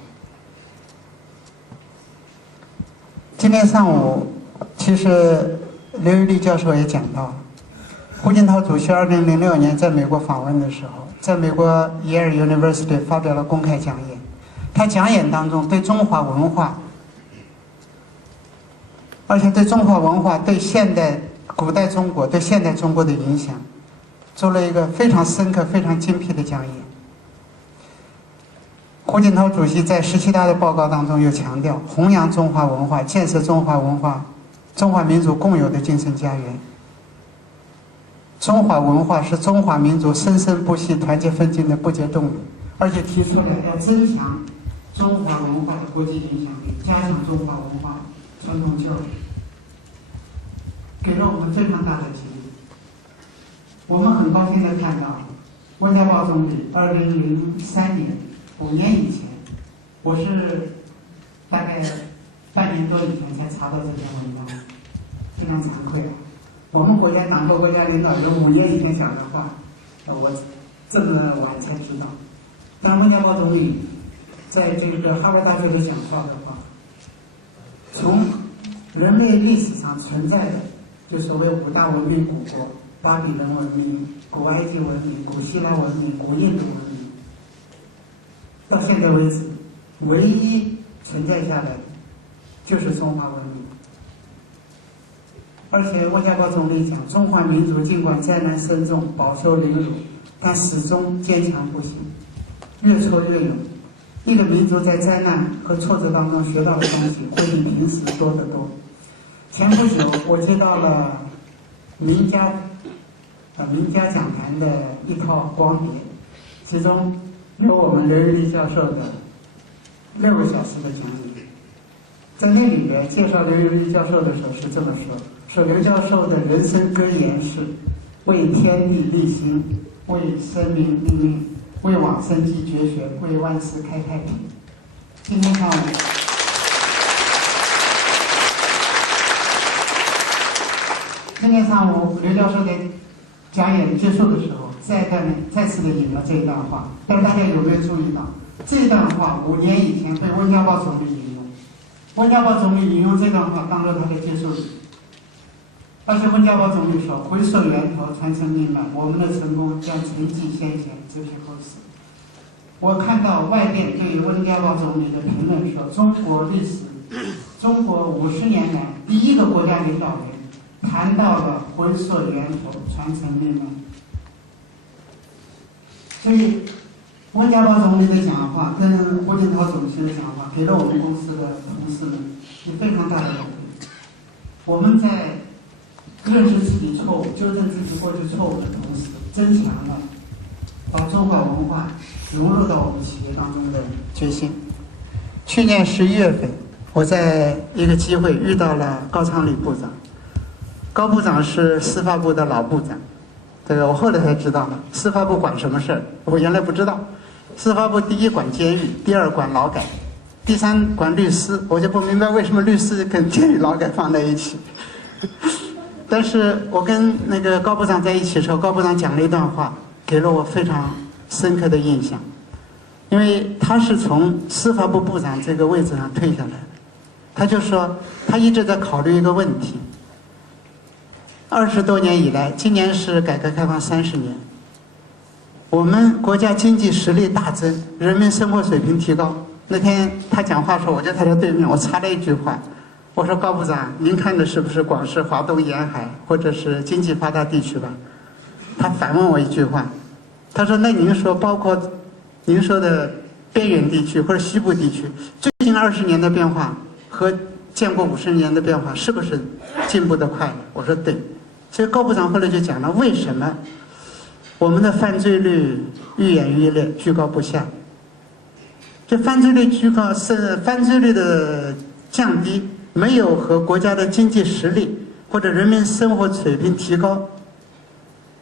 今天上午，其实刘玉立教授也讲到，胡锦涛主席2006年在美国访问的时候，在美国耶尔 University 发表了公开讲演。他讲演当中对中华文化，而且对中华文化对现代古代中国、对现代中国的影响，做了一个非常深刻、非常精辟的讲演。胡锦涛主席在17大的报告当中又强调，弘扬中华文化，建设中华文化，中华民族共有的精神家园。中华文化是中华民族生生不息、团结奋进的不竭动力，而且提出了要增强中华文化的国际影响力，加强中华文化传统教育，给了我们非常大的激励。我们很高兴地看到，温家宝总理2003年5年以前，我是大概半年多以前才查到这篇文章，非常惭愧啊。我们国家党和国家领导人5年以前讲的话，我这么晚才知道。但温家宝总理在这个哈佛大学的讲话的话，从人类历史上存在的就所谓5大文明古国，巴比伦文明、古埃及文明、古希腊文明、古印度文明，到现在为止，唯一存在下来的就是中华文明。而且温家宝总理讲，中华民族尽管灾难深重、饱受凌辱，但始终坚强不息，越挫越勇。一个民族在灾难和挫折当中学到的东西，会比平时多得多。前不久，我接到了名家讲坛的一套光碟，其中有我们刘玉立教授的6个小时的讲演。在那里边介绍刘玉立教授的时候是这么说刘教授的人生格言是为天地立心，为生民立命，为往生继绝学，为万世开太平。今天上午刘教授的讲演结束的时候，再次的引了这一段话，但是大家有没有注意到，这段话5年以前被温家宝总理引用，温家宝总理引用这段话当做他的结束语，而且温家宝总理说：“回溯源头，传承命脉，我们的成功将承继先贤，直批后世。”我看到外电对于温家宝总理的评论说：“中国历史，中国50年来第一个国家领导人谈到了回溯源头，传承命脉。”所以，温家宝总理的讲话跟胡锦涛总裁的讲话，给了我们公司的同事们有非常大的鼓励。我们在认识自己错误、纠正自己过去错误的同时，增强了把中华文化融入到我们企业当中的决心。去年11月份，我在一个机会遇到了高昌礼部长。高部长是司法部的老部长，这个我后来才知道了。司法部管什么事儿？我原来不知道。司法部第一管监狱，第二管劳改，第三管律师。我就不明白为什么律师跟监狱劳改放在一起。但是我跟那个高部长在一起的时候，高部长讲了一段话，给了我非常深刻的印象。因为他是从司法部部长这个位置上退下来的，他就说他一直在考虑一个问题。20多年以来，今年是改革开放30年，我们国家经济实力大增，人民生活水平提高。那天他讲话的时候，我就在他对面，我插了一句话，我说：“高部长，您看的是不是广式华东沿海或者是经济发达地区吧？”他反问我一句话，他说：“那您说，包括您说的边远地区或者西部地区，最近20年的变化和建国50年的变化，是不是进步得快？”我说：“对。”所以高部长后来就讲了，为什么我们的犯罪率愈演愈烈，居高不下？这犯罪率居高是犯罪率的降低，没有和国家的经济实力或者人民生活水平提高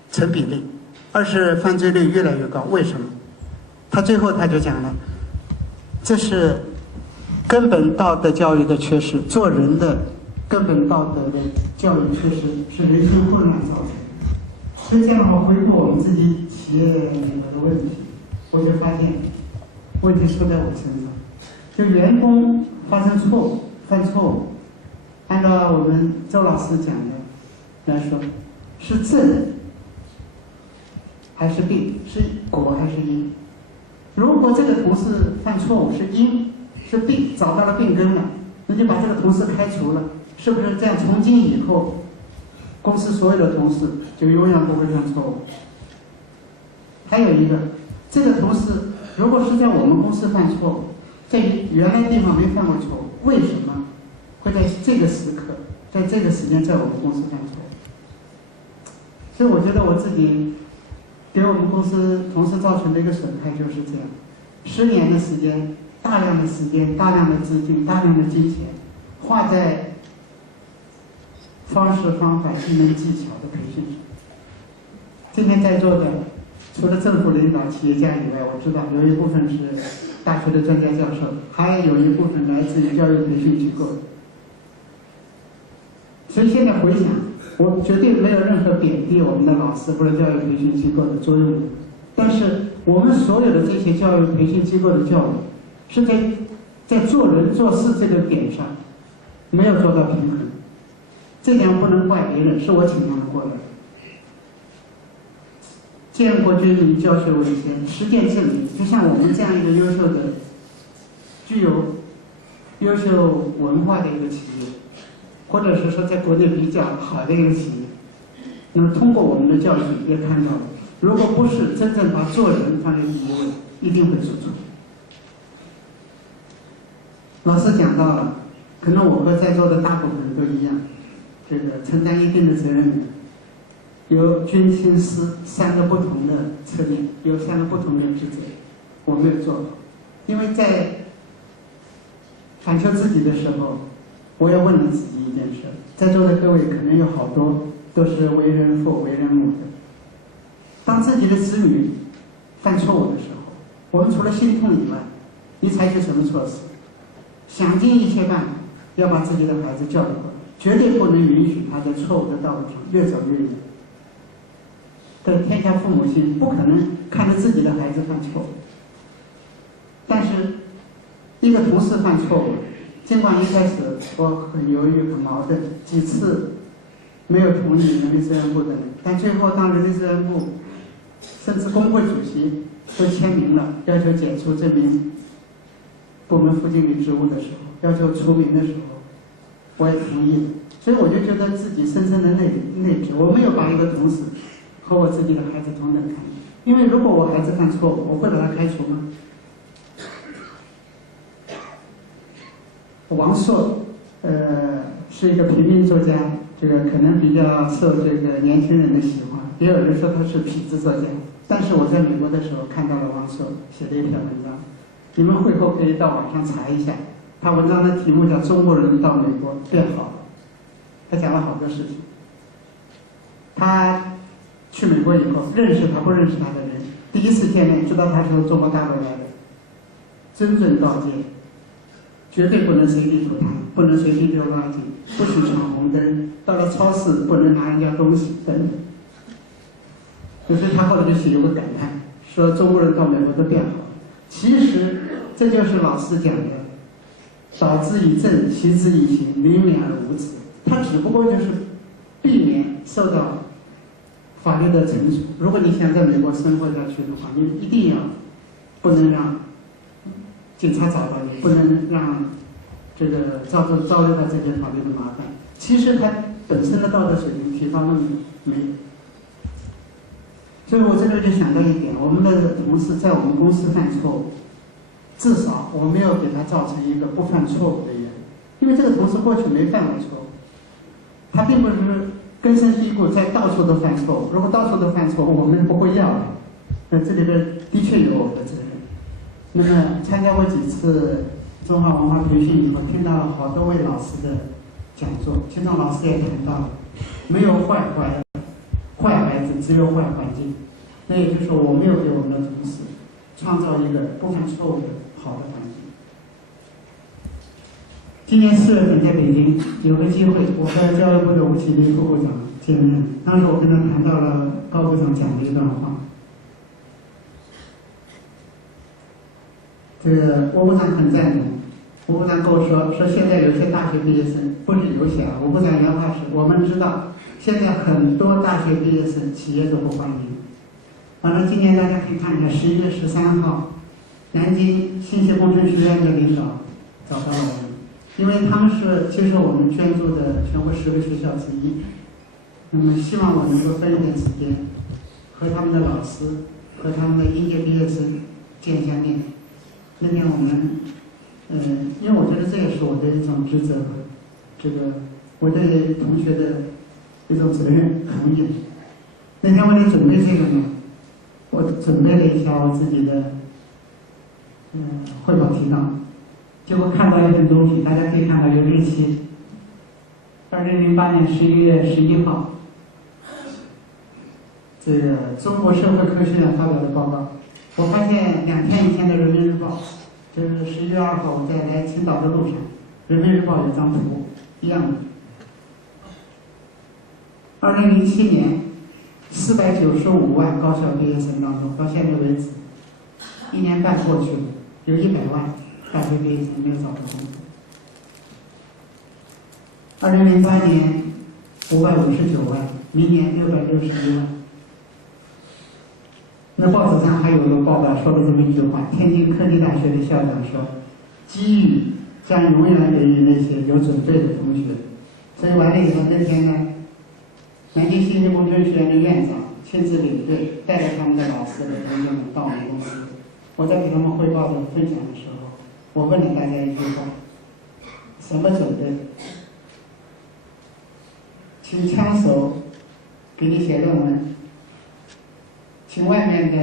成比例，而是犯罪率越来越高。为什么？他最后他就讲了，这是根本道德教育的缺失，做人的根本道德的教育缺失，是人心混乱造成的。所以这样我回顾我们自己企业的问题，我就发现问题出在我身上。就员工发生错误、犯错误，按照我们周老师讲的来说，是正还是病，是果还是因？如果这个同事犯错误是因，是病，找到了病根了，那就把这个同事开除了，是不是这样？从今以后，公司所有的同事就永远不会犯错误。还有一个，这个同事如果是在我们公司犯错误，在原来地方没犯过错误，为什么会在这个时刻，在这个时间在我们公司犯错误？所以我觉得我自己给我们公司同事造成的一个损害就是这样：10年的时间，大量的时间、大量的资金、大量的金钱，花在方式方法、技能技巧的培训上。今天在座的，除了政府领导、企业家以外，我知道有一部分是大学的专家教授，还有一部分来自于教育培训机构。所以现在回想，我绝对没有任何贬低我们的老师或者教育培训机构的作用，但是我们所有的这些教育培训机构的教育，是在做人做事这个点上没有做到平衡。这点不能怪别人，是我请他们过来的。建国军民，教学为先，实践证明，就像我们这样一个优秀的、具有优秀文化的一个企业，或者是说在国内比较好的一个企业，那么通过我们的教训也看到了，如果不是真正把做人放在第一位，一定会出错。老师讲到了，可能我和在座的大部分人都一样，这个承担一定的责任，有军亲师3个不同的侧面，有3个不同的职责，我没有做好。因为在反求自己的时候，我也问了自己一件事，在座的各位可能有好多都是为人父为人母的，当自己的子女犯错误的时候，我们除了心痛以外，你采取什么措施？想尽一切办法要把自己的孩子教育过来，绝对不能允许他在错误的道路上越走越远。对天下父母心，不可能看着自己的孩子犯错误。但是，一个同事犯错误，尽管一开始我很犹豫、很矛盾，几次没有同意人力资源部的人，但最后当人力资源部甚至工会主席都签名了，要求解除这名部门副经理职务的时候，要求除名的时候，我也同意了。所以我就觉得自己深深的内疚，我没有把一个同事和我自己的孩子同等看，因为如果我孩子犯错误，我会把他开除吗？王朔，是一个平民作家，这个可能比较受这个年轻人的喜欢，也有人说他是痞子作家。但是我在美国的时候看到了王朔写的一篇文章，你们会后可以到网上查一下，他文章的题目叫《中国人到美国变好了》，他讲了好多事情。他去美国以后，认识他不认识他的人，第一次见面知道他是从中国大陆来的，谆谆告诫，绝对不能随地吐痰，不能随地丢垃圾，不许闯红灯，到了超市不能拿人家东西等等。所以他后来就写有个感叹，说中国人到美国都变好了。其实这就是老师讲的导之以政，习之以刑，民免而无耻。他只不过就是避免受到法律的惩处。如果你想在美国生活下去的话，你一定要不能让警察找到你，不能让这个遭受到这些法律的麻烦。其实他本身的道德水平提高了没有？所以我这里就想到一点，我们的同事在我们公司犯错误，至少我没有给他造成一个不犯错误的人，因为这个同事过去没犯过错误，他并不是根深蒂固在到处都犯错误。如果到处都犯错误，我们不会要的。那这里边的确有我的责任。那么参加过几次中华文化培训以后，听到了好多位老师的讲座，其中老师也谈到了，没有坏孩子，只有坏环境。那也就是说，我没有给我们的同事创造一个不犯错误的好的环境。今年4月份在北京有个机会，我和教育部的吴启立副部长见面，当时我跟他谈到了高部长讲的一段话。这个吴部长很赞同，吴部长跟我说现在有些大学毕业生，不是有些啊，吴部长原话是：我们知道现在很多大学毕业生企业都不欢迎。反正今年大家可以看一下，11月13号，南京信息工程学院的领导找到了我们，因为他们是接受我们捐助的全国10个学校之一，那么希望我能够分一点时间和他们的老师和他们的应届毕业生见一下面。那天我们因为我觉得这也是我的一种职责，这个我对同学的一种责任同意。那天为了准备这个呢，我准备了一下我自己的汇报提纲，结果看到一份东西，大家可以看到有日期，2008年11月11号，这个中国社会科学院发表的报告。我发现2天以前的《人民日报》，就是11月2号我在来青岛的路上，《人民日报》有张图一样的。2007年495万高校毕业生当中，到现在为止，1年半过去了，有100万大学毕业生没有找到工作。2008年559万，明年661万。那报纸上还有个报道说了这么一句话：天津科技大学的校长说，机遇将永远给予那些有准备的同学。所以完了以后，那天呢，南京信息工程学院的院长亲自领队，带着他们的老师和同学们到我们公司。我在给他们汇报的分享的时候，我问了大家一句话：什么准备？请枪手给你写论文，请外面的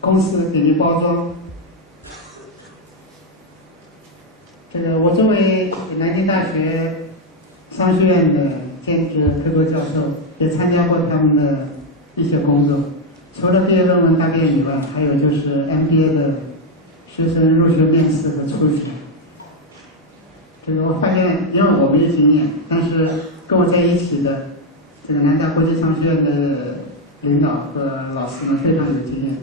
公司给你包装。这个我作为南京大学商学院的兼职客座教授，也参加过他们的一些工作。除了毕业论文答辩以外，还有就是 MBA 的学生入学面试和初选。这个我发现，因为我没有经验，但是跟我在一起的这个南大国际商学院的领导和老师们非常有经验。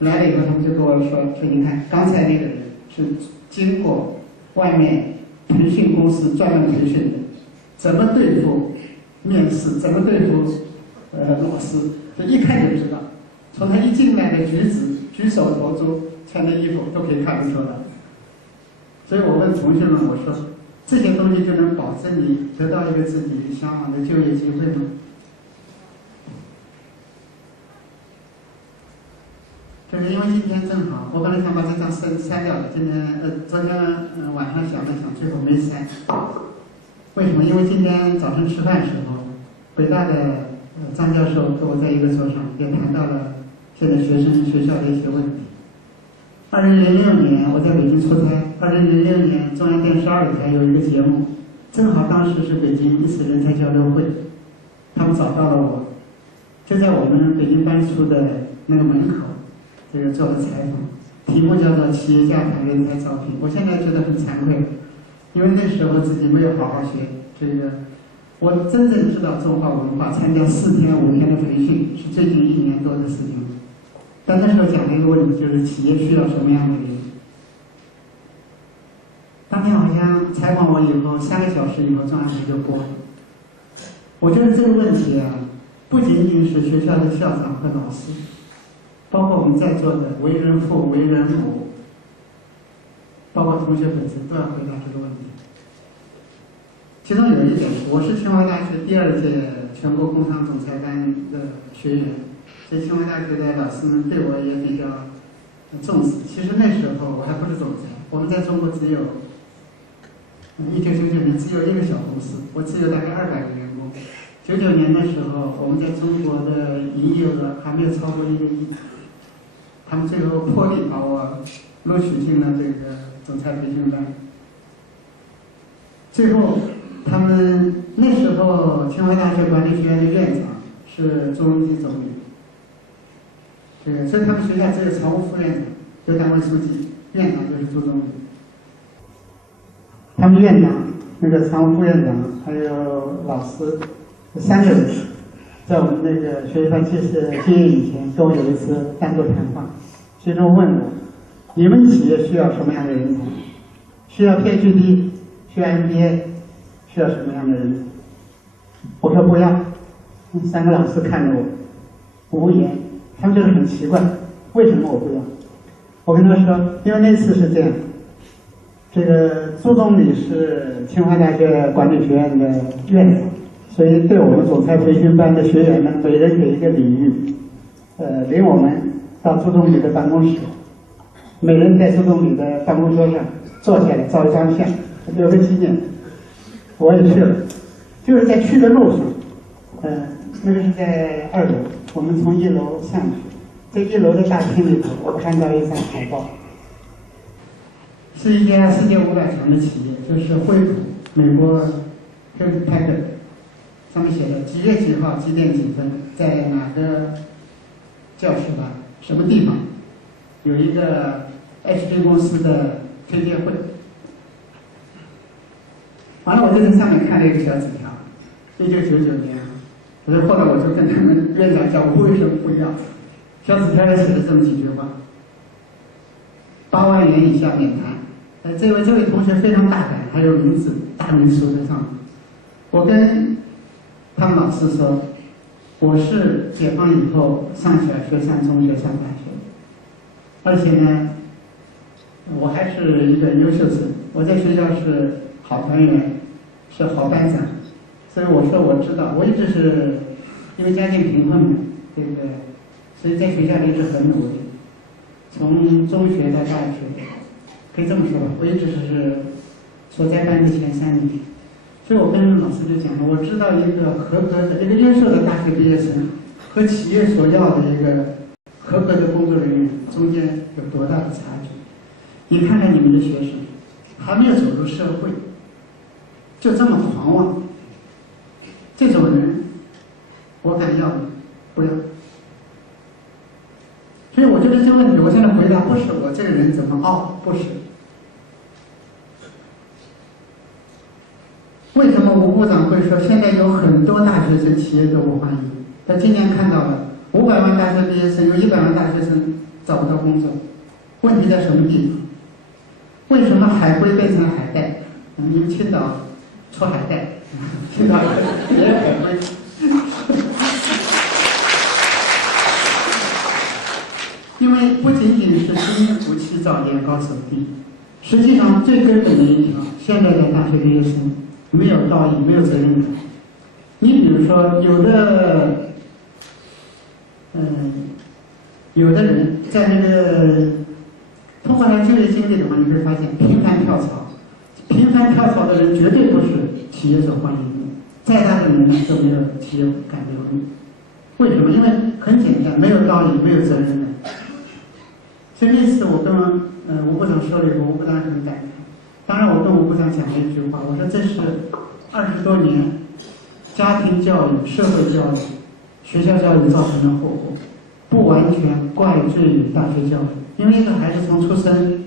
来了以后，他们就跟我说你看，刚才那个人是经过外面培训公司专门培训的，怎么对付面试，怎么对付老师，就一看就知道。从他一进来的举止、举手投足、穿的衣服都可以看得出来。所以我问同学们，我说这些东西就能保证你得到一个自己向往的就业机会吗？就是因为今天正好，我本来想把这张删掉的，昨天晚上想了想，最后没删。为什么？因为今天早晨吃饭时候，北大的张教授和我在一个桌上，也谈到了现在学校的一些问题。2006年我在北京出差，2006年中央电视2台有一个节目，正好当时是北京一次人才交流会，他们找到了我，就在我们北京班出的那个门口。这个做了采访，题目叫做《企业家谈人才招聘》。我现在觉得很惭愧，因为那时候自己没有好好学这个。我真正知道中华文化，参加4天5天的培训是最近1年多的事情。但那时候讲了一个问题，就是企业需要什么样的人。当天好像采访我以后3个小时以后，中央台就播了。我觉得这个问题啊，不仅仅是学校的校长和老师。包括我们在座的为人父、为人母，包括同学本身都要回答这个问题。其中有一点，我是清华大学第2届全国工商总裁班的学员，所以清华大学的老师们对我也比较重视。其实那时候我还不是总裁，我们在中国只有1999年只有一个小公司，我只有大概200个员工。99年的时候，我们在中国的营业额还没有超过1个亿。他们最后破例把我录取进了这个总裁培训班。最后，他们那时候清华大学管理学院的院长是朱镕基总理，这个所以他们学校只有常务副院长，有党委书记，院长就是朱总理。他们院长、那个常务副院长还有老师3个人，在我们那个学习班结业以前，跟我有一次单独谈话。其中问我，你们企业需要什么样的人才？需要 PhD， 需要 MBA， 需要什么样的人才？我说不要。3个老师看着我，无言。他们觉得很奇怪，为什么我不要？我跟他说，因为那次是这样，这个朱总理是清华大学管理学院的院长，所以对我们总裁培训班的学员呢，每人给一个礼遇，领我们到朱总理的办公室，每人在朱总理的办公桌上坐下来照一张相，留个纪念。我也去了，就是在去的路上，那个是在2楼，我们从1楼上去，在1楼的大厅里头，我看到一张海报，是一家世界500强的企业，就是惠普，美国 Hewlett-Packard， 上面写的几月几号几点几分，在哪个教室吧，什么地方有一个 HP 公司的推介会。完了，我就在上面看了一个小纸条，1999年，所以后来我就跟他们院长讲，我为什么不要？小纸条里写了这么几句话：8万元以下免谈。这位同学非常大胆，还有名字大名书在上面。我跟他们老师说，我是解放以后上小学、上中学、上大学，而且呢，我还是一个优秀生，我在学校是好团员，是好班长，所以我说我知道，我一直是因为家境贫困嘛，对不对？所以在学校里是很努力，从中学到大学，可以这么说吧，我一直是所在班的前3名。所以我跟老师就讲了，我知道一个合格的、一个优秀的大学毕业生和企业所要的一个合格的工作人员中间有多大的差距。你看看你们的学生，还没有走入社会，就这么狂妄，这种人，我敢要吗？不要。所以我觉得这个问题，我现在回答不是我这个人怎么傲，不是。为什么吴部长会说现在有很多大学生企业都不欢迎？他今年看到了500万大学毕业生，有100万大学生找不到工作，问题在什么地方？为什么海归变成海带？因为青岛出海带，青岛也有海归。因为不仅仅是经验不起早年高手低，实际上最根本的一条，现在的大学毕业生没有道义，没有责任感。你比如说，有的人在那个通过他就业经历的话，你会发现频繁跳槽。频繁跳槽的人绝对不是企业所欢迎的，再大的能力都没有企业敢留你。为什么？因为很简单，没有道义，没有责任感。所以那次我跟吴部长说了以后，吴部长很感慨。当然，我跟吴部长讲了一句话，我说这是20多年家庭教育、社会教育、学校教育造成的后果，不完全怪罪于大学教育，因为一个孩子从出生，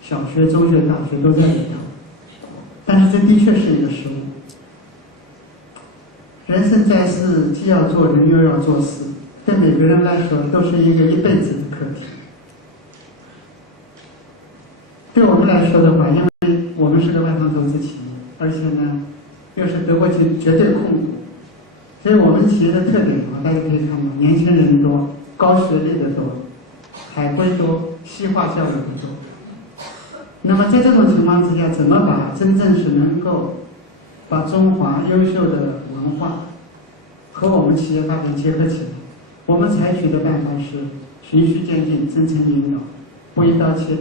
小学、中学、大学都在里头。但是这的确是一个失误。人生在世，既要做人，又要做事，对每个人来说都是一个一辈子的课题。对我们来说的话，因为我们是个外商投资企业，而且呢，又是德国绝对控股，所以我们企业的特点啊，大家可以看到，年轻人多，高学历的多，海归多，西化教育的多。那么在这种情况之下，怎么把真正是能够把中华优秀的文化和我们企业发展结合起来？我们采取的办法是循序渐进、真诚引导，不一刀切。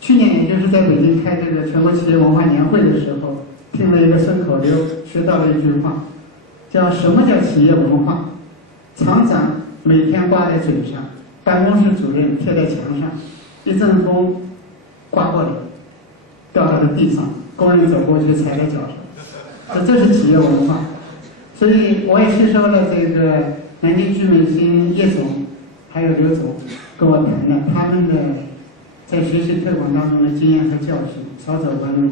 去年也就是在北京开这个全国企业文化年会的时候，听了一个顺口溜，学到了一句话，叫什么叫企业文化？厂长每天挂在嘴上，办公室主任贴在墙上，一阵风刮过来，掉到了地上，工人走过去踩在脚上，这是企业文化。所以我也吸收了这个南京居美心叶总还有刘总跟我谈的他们的在学习推广当中的经验和教训，少走弯路。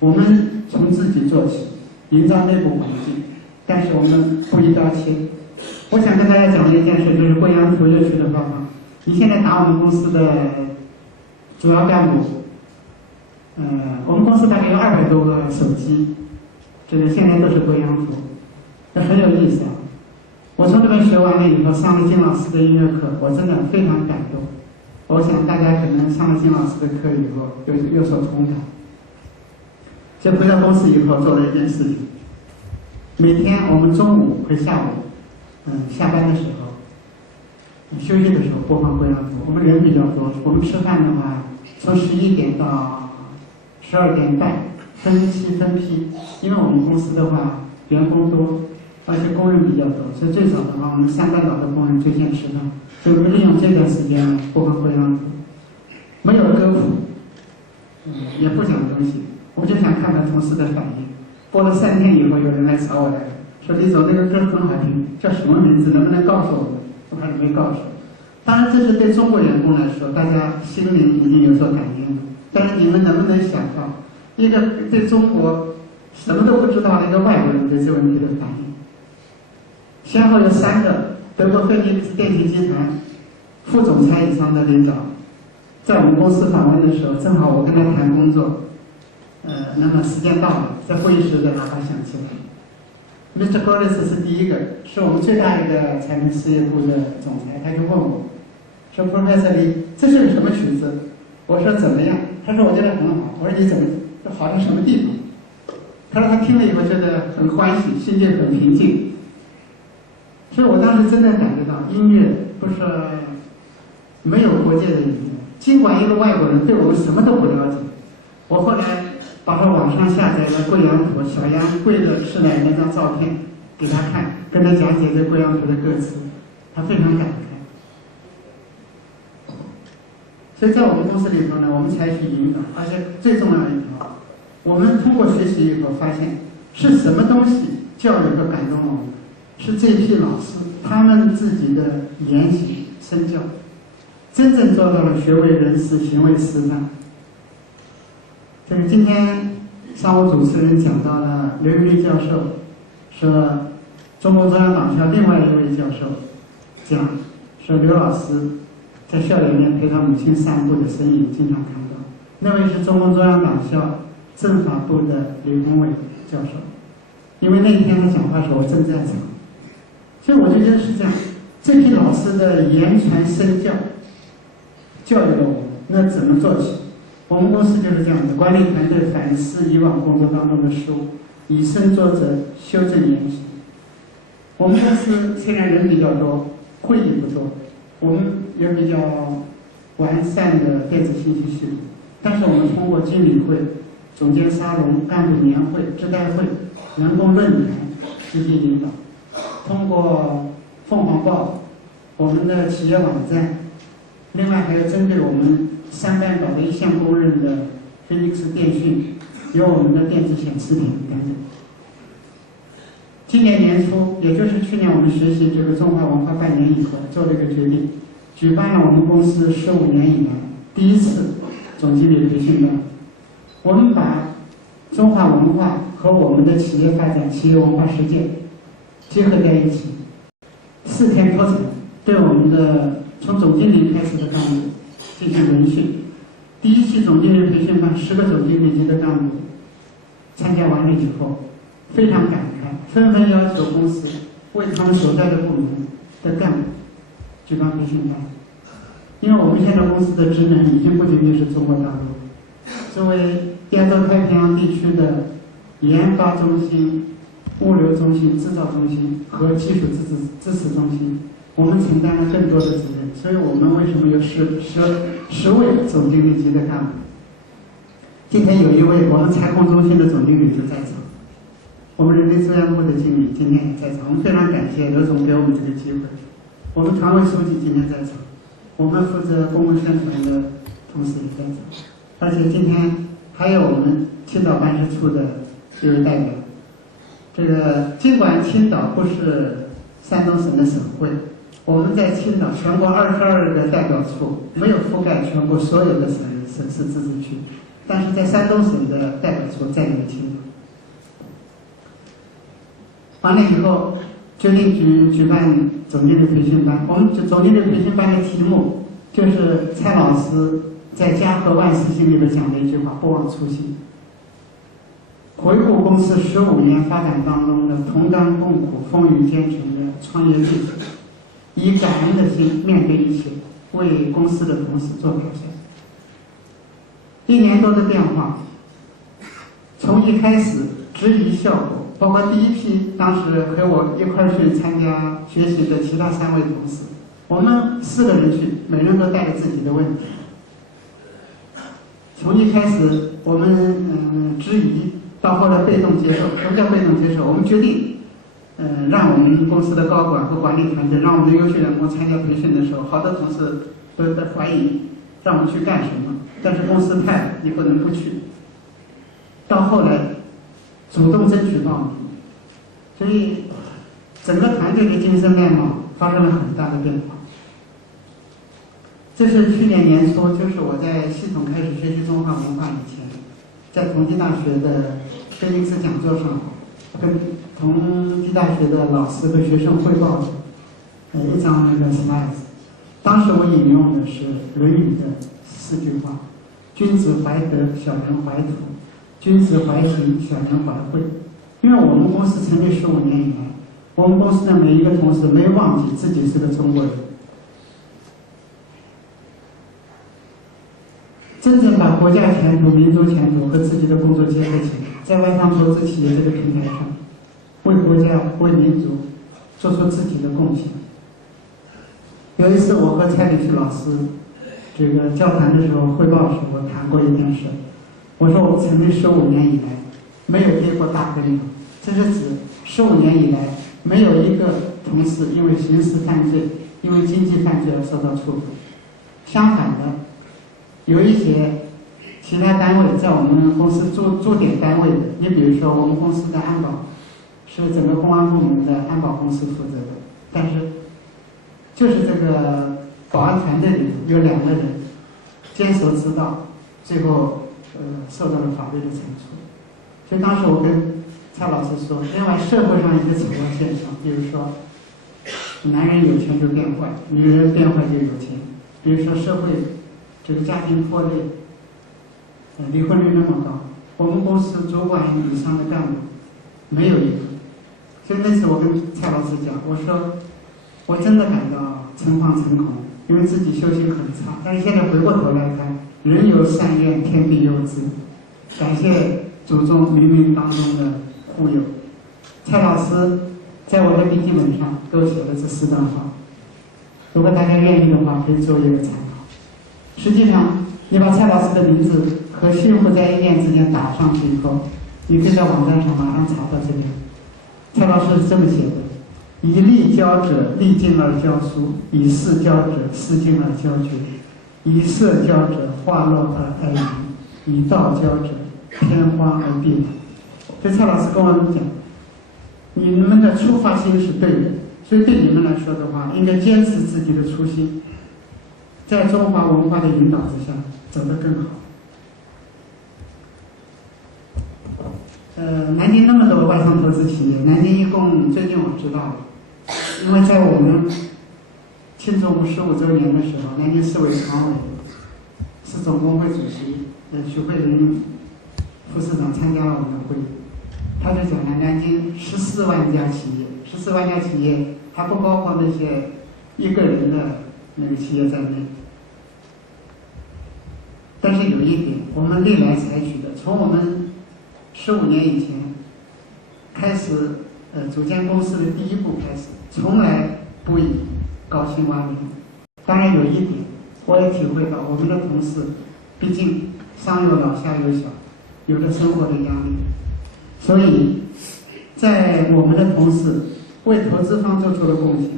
我们从自己做起，营造内部环境，但是我们不一刀切。我想跟大家讲的一件事，就是贵阳图乐区的方法。你现在打我们公司的主要干部，我们公司大概有200多个手机，这个现在都是贵阳图，这很有意思啊。我从这边学完了以后，上了金老师的音乐课，我真的非常感动。我想大家可能上了金老师的课以后有所同感。就回到公司以后做了一件事情，每天我们中午和下午，下班的时候，休息的时候播放贵阳图。我们人比较多，我们吃饭的话，从11点到12点半，分期分批。因为我们公司的话，员工多，而且工人比较多，所以最早的话，我们3班倒的工人最先吃饭。所以我们利用这段时间播放贵阳图，没有歌谱，也不讲东西，我就想看看同事的反应。播了3天以后，有人来找我来说：“李总，那个歌很好听，叫什么名字？能不能告诉我们？”我还是没告诉。当然，这是对中国员工来说，大家心灵已经有所感应了。但是你们能不能想到，一个对中国什么都不知道的一个外国人对这个问题的反应？先后有3个德国菲利斯电气集团副总裁以上的领导，在我们公司访问的时候，正好我跟他谈工作，那么时间到了，在会议室的喇叭响起来。Mr. Goris 是第一个，是我们最大一个财政事业部的总裁，他就问我，说 Professor Lee， 这是个什么曲子？我说怎么样？他说我觉得很好。我说你怎么好在什么地方？他说他听了以后觉得很欢喜，心境很平静。所以我当时真的感觉到，音乐不是没有国界的语言。尽管一个外国人对我们什么都不了解，我后来把他网上下载了贵阳图，小杨跪着吃奶那张照片给他看，跟他讲解这贵阳图的歌词，他非常感慨。所以在我们公司里头呢，我们采取引导，而且最重要的一条，我们通过学习以后发现，是什么东西教育和感动了我们？是这批老师他们自己的言行身教，真正做到了学为人师，行为示范。这个今天上午主持人讲到了刘玉立教授，说中共中央党校另外一位教授讲，说刘老师在校园内陪他母亲散步的身影经常看到。那位是中共中央党校政法部的李宏伟教授，因为那一天他讲话的时候我正在场，所以我就觉得是这样，这批老师的言传身教，教育了我们，那怎么做起？我们公司就是这样的，管理团队反思以往工作当中的失误，以身作则，修正言行。我们公司虽然人比较多，会议不多，我们有比较完善的电子信息系统，但是我们通过经理会、总监沙龙、干部年会、支代会、员工论坛积极领导，通过凤凰报、我们的企业网站，另外还有针对我们三班倒的一项公认的菲尼克斯电讯，有我们的电子显示屏等等。今年年初，也就是去年我们学习这个中华文化半年以后，做了一个决定，举办了我们公司15年以来第一次总经理培训班。我们把中华文化和我们的企业发展、企业文化实践结合在一起，4天课程对我们的从总经理开始的干部进行轮训。第一期总经理培训班10个总经理级的干部参加完了以后，非常感慨，纷纷要求公司为他们所在的部门的干部举办培训班，因为我们现在公司的职能已经不仅仅是中国大陆，作为亚洲太平洋地区的研发中心、物流中心、制造中心和技术支持中心，我们承担了更多的责任，所以我们为什么有10位总经理级的干部？今天有一位我们财控中心的总经理就在场，我们人力资源部的经理今天也在场，我们非常感谢刘总给我们这个机会。我们团委书记今天在场，我们负责公共宣传的同事也在场，而且今天还有我们青岛办事处的一位代表。这个尽管青岛不是山东省的省会，我们在青岛全国22个代表处，没有覆盖全国所有的省市自治区，但是在山东省的代表处在于青岛。完了以后，决定举办总经理培训班。我们总经理培训班的题目就是蔡老师在《家和万事兴》里边讲的一句话：不忘初心。回顾公司15年发展当中的同甘共苦、风雨兼程的创业历程，以感恩的心面对一切，为公司的同事做表率。1年多的变化，从一开始质疑效果，包括第一批当时和我一块儿去参加学习的其他3位同事，我们4个人去，每人都带着自己的问题。从一开始我们质疑，到后来被动接受。什么叫被动接受？我们决定让我们公司的高管和管理团队，让我们的优秀员工参加培训的时候，好多同事都在怀疑让我们去干什么，但是公司派你不能不去。到后来主动争取报名，所以整个团队的精神面貌发生了很大的变化。这是去年年初，就是我在系统开始学习中华文化以前，在同济大学的菲尼克斯讲座上，跟同济大学的老师和学生汇报的一张那个 slides。当时我引用的是《论语》的4句话：君子怀德，小人怀土；君子怀行，小人怀惠。因为我们公司成立15年以来，我们公司的每一个同事没忘记自己是个中国人，真正把国家前途、民族前途和自己的工作结合起来，在外商投资企业这个平台上，为国家、为民族做出自己的贡献。有一次，我和蔡礼旭老师这个交谈的时候，汇报的时候，我谈过一件事。我说我们成立15年以来，没有跌过大跟头，这是指15年以来没有一个同事因为刑事犯罪、因为经济犯罪而受到处分。相反的，有一些其他单位在我们公司驻点单位的，你比如说我们公司的安保是整个公安部门的安保公司负责的，但是就是这个保安团队里有2个人坚守之道，最后受到了法律的惩处。所以当时我跟蔡老师说，另外社会上一些丑恶现象，比如说男人有钱就变坏，女人变坏就有钱，比如说社会这个家庭破裂，离婚率那么高，我们公司主管以上的干部没有一个。所以那次我跟蔡老师讲，我说我真的感到诚惶诚恐，因为自己修行很差。但是现在回过头来看，人有善愿，天必佑之。感谢祖宗冥冥当中的护佑。蔡老师在我的笔记本上给我写了这4段话，如果大家愿意的话，可以做一个参考。实际上，你把蔡老师的名字和幸福在一念之间打上去以后，你可以在网站上马上查到这边。蔡老师是这么写的：以立教者励精而教书，以事教者思精而教学，以色教者化落而爱语，以道教者天荒而地老。这蔡老师跟我们讲，你们的出发心是对的，所以对你们来说的话，应该坚持自己的初心，在中华文化的引导之下走得更好。南京那么多外商投资企业，南京一共最近我知道了，因为在我们庆祝55周年的时候，南京市委常委、市总工会主席许慧玲副市长参加了我们的会议，他就讲了南京14万家企业，14万家企业还不包括那些一个人的那个企业在内。但是有一点，我们历来采取的，从我们15年以前开始，组建公司的第一步开始，从来不以高薪挖人。当然有一点，我也体会到我们的同事，毕竟上有老下有小，有着生活的压力，所以在我们的同事为投资方做出了贡献，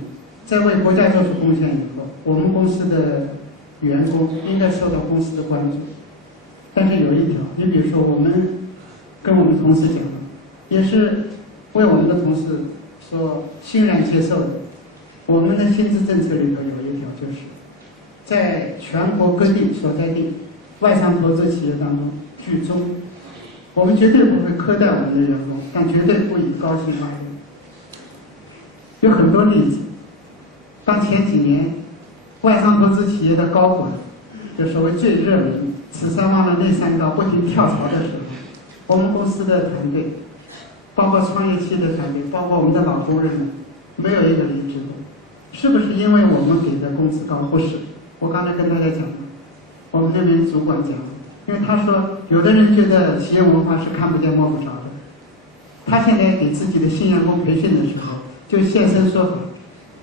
在为国家做出贡献以后，我们公司的员工应该受到公司的关注。但是有一条，你比如说我们跟我们同事讲，也是为我们的同事说欣然接受的。我们的薪资政策里头有一条，就是在全国各地所在地外商投资企业当中居中。我们绝对不会苛待我们的员工，但绝对不以高薪挖人。有很多例子，当前几年外商投资企业的高管，就所谓最热门、此山望的内山高不停跳槽的时候，我们公司的团队，包括创业期的团队，包括我们的老工人们，没有一个离职的。是不是因为我们给的工资高？不是。我刚才跟大家讲，我们那边主管讲，因为他说有的人觉得企业文化是看不见摸不着的，他现在给自己的新员工培训的时候，就现身说法，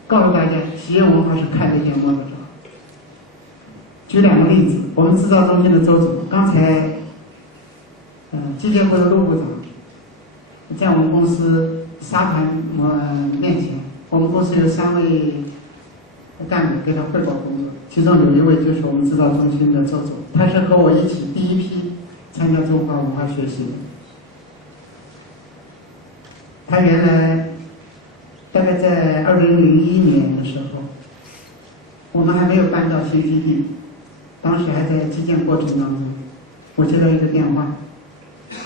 告诉大家企业文化是看得见摸得着。举2个例子，我们制造中心的周总，刚才机械部的陆部长在我们公司沙盘面前，我们公司有3位干部给他汇报工作，其中有一位就是我们制造中心的周总，他是和我一起第一批参加中华文化学习的。他原来大概在2001年的时候，我们还没有搬到新基地，当时还在基建过程当中，我接到一个电话，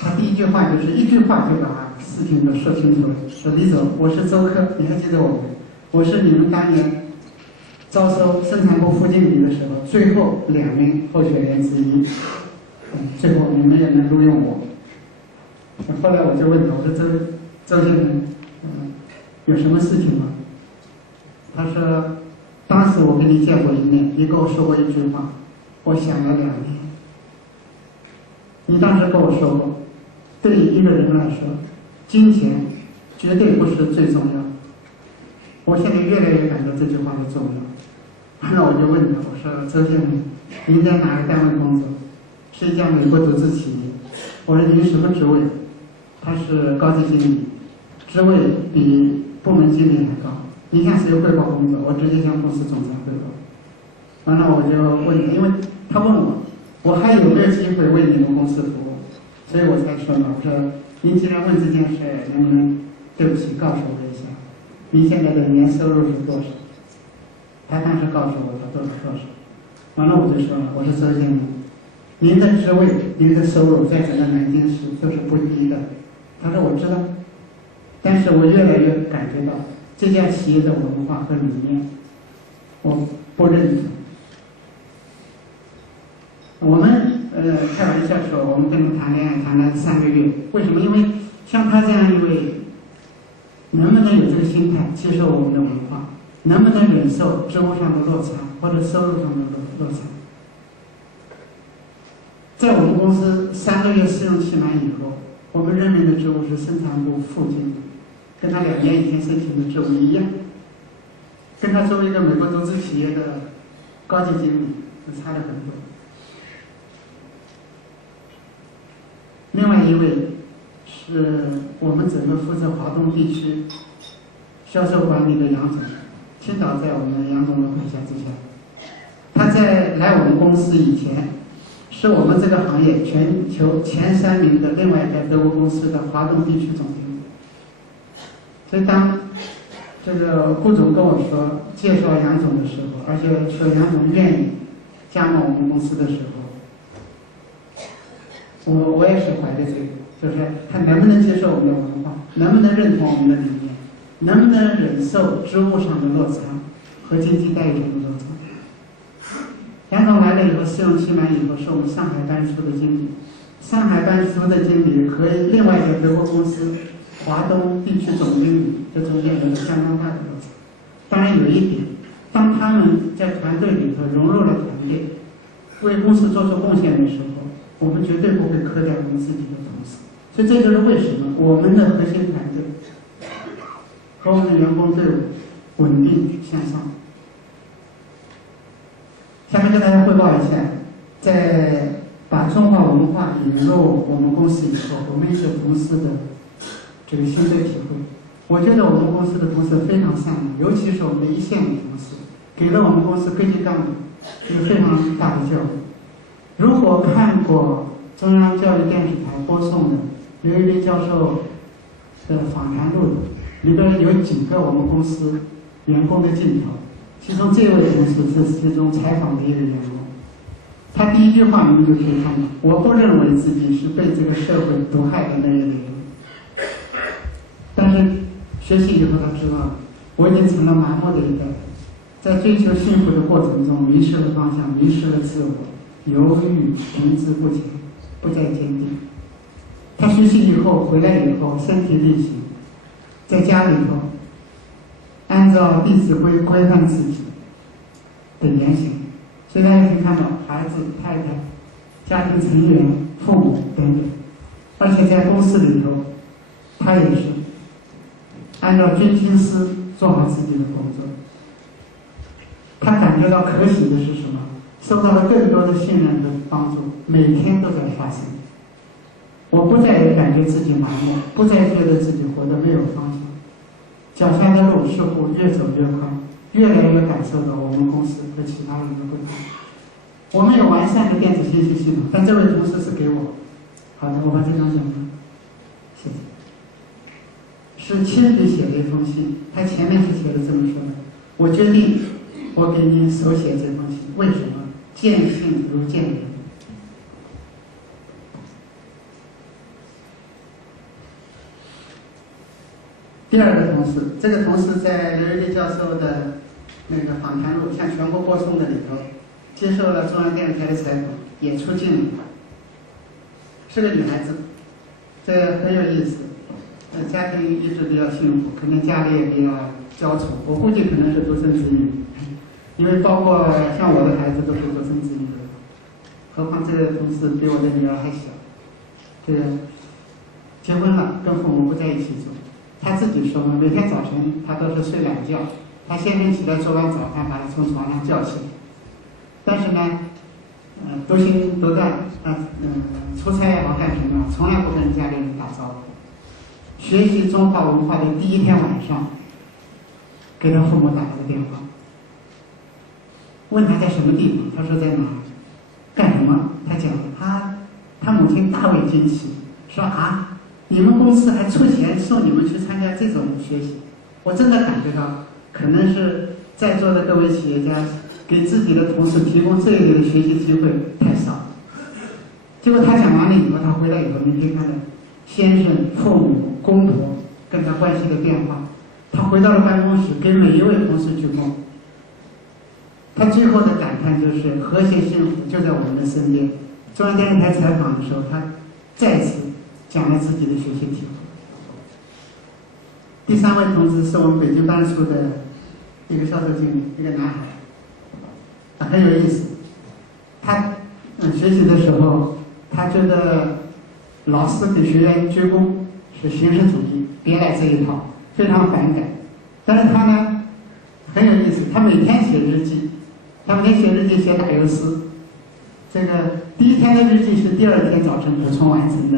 他第一句话就是一句话就把事情都说清楚了，说李总，我是周科，你还记得我吗？我是你们当年招收生产部副经理的时候最后2名候选人之一，最后你们也能录用我。后来我就问他，我说周先生，有什么事情吗？他说，当时我跟你见过一面，你跟我说过一句话，我想了2年。你当时跟我说过，对于一个人来说，金钱绝对不是最重要。我现在越来越感到这句话的重要。那我就问他，我说周先生，您在哪个单位工作？是一家美国投资企业。我说您什么职位？他是高级经理，职位比部门经理还高。您向谁汇报工作？我直接向公司总裁汇报。完了我就问他，因为他问我还有没有机会为你们公司服务，所以我才说嘛，我说您既然问这件事，能不能对不起告诉我一下，您现在的年收入是多少？他当时告诉我他多少。完了我就说了，我说周先生，您的职位、您的收入在整个南京市都是不低的。他说我知道，但是我越来越感觉到这家企业的文化和理念，我不认同。我们开玩笑说，我们跟他谈恋爱谈了3个月，为什么？因为像他这样一位，能不能有这个心态接受我们的文化，能不能忍受职务上的落差或者收入上的落差？在我们公司3个月试用期满以后，我们任命的职务是生产部副经理，跟他2年以前申请的职务一样，跟他作为一个美国投资企业的高级经理是差了很多。另外一位是我们整个负责华东地区销售管理的杨总，青岛在我们杨总的管辖之下。他在来我们公司以前，是我们这个行业全球前3名的另外一家德国公司的华东地区总经理。所以当这个顾总跟我说介绍杨总的时候，而且说杨总愿意加盟我们公司的时候，我也是怀着这个，就是他能不能接受我们的文化，能不能认同我们的理念，能不能忍受职务上的落差和经济待遇上的落差。杨总来了以后，试用期满以后，是我们上海办事处的经理。上海办事处的经理和另外一个德国公司华东地区总经理，这中间有相当大的落差。当然有一点，当他们在团队里头融入了团队，为公司做出贡献的时候，我们绝对不会苛待我们自己的同事。所以这就是为什么我们的核心团队和我们的员工队伍稳定向上。下面跟大家汇报一下，在把中华文化引入我们公司以后，我们一些同事的这个心得体会。我觉得我们公司的同事非常善良，尤其是我们的一线的同事，给了我们公司各级干部一个非常大的教育。如果看过中央教育电视台播送的刘一林教授的访谈录，里边有几个我们公司员工的镜头。其中这位同事是其中采访的一个员工，他第一句话你们就可以看到，我不认为自己是被这个社会毒害的那一类人，但是学习以后他知道，我已经成了麻木的一代人，在追求幸福的过程中迷失了方向，迷失了自我，犹豫停滞不前，不再坚定。他学习以后回来以后身体力行，在家里头按照《弟子规》规范自己的言行，所以大家可以看到孩子、太太、家庭成员、父母等等，而且在公司里头，他也是按照军心思做好自己的工作。他感觉到可喜的是什么？受到了更多的信任和帮助，每天都在发生。我不再感觉自己麻木，不再觉得自己活得没有方向。脚下的路似乎越走越宽，越来越感受到我们公司和其他人的不同。我们有完善的电子信息系统，但这位同事是给我。好的，我把这张讲了，谢谢。是亲笔写的一封信，他前面是写的这么说的：我决定，我给您手写这封信。为什么？见信如见人。第二个同事，这个同事在刘一林教授的那个访谈录向全国播送的里头，接受了中央电视台的采访，也出镜了。是个女孩子，这很有意思。家庭一直比较幸福，可能家里也比较娇宠。我估计可能是独生子女，因为包括像我的孩子都是独生子女的，何况这个同事比我的女儿还小。这个结婚了，跟父母不在一起住。他自己说嘛，每天早晨他都是睡懒觉，他先生起来做完早饭，把他从床上叫起来。但是呢，独行独断，出差也好干什么，从来不跟家里人打招呼。学习中华文化的第一天晚上，给他父母打了个电话，问他在什么地方，他说在哪儿，干什么？他讲他母亲大为惊奇，说啊。你们公司还出钱送你们去参加这种学习，我真的感觉到，可能是在座的各位企业家给自己的同事提供这一类的学习机会太少。结果他讲完了以后，他回来以后，你可以看到先生、父母、公婆跟他关系的变化。他回到了办公室，给每一位同事鞠躬。他最后的感叹就是：和谐幸福就在我们的身边，中央电视台采访的时候，他再次讲了自己的学习体会。第3位同志是我们北京办事处的一个销售经理，一个男孩，很有意思。他学习的时候，他觉得老师给学员鞠躬是形式主义，别来这一套，非常反感。但是他呢很有意思，他每天写日记，写打油诗。这个第1天的日记是第2天早晨补充完成的。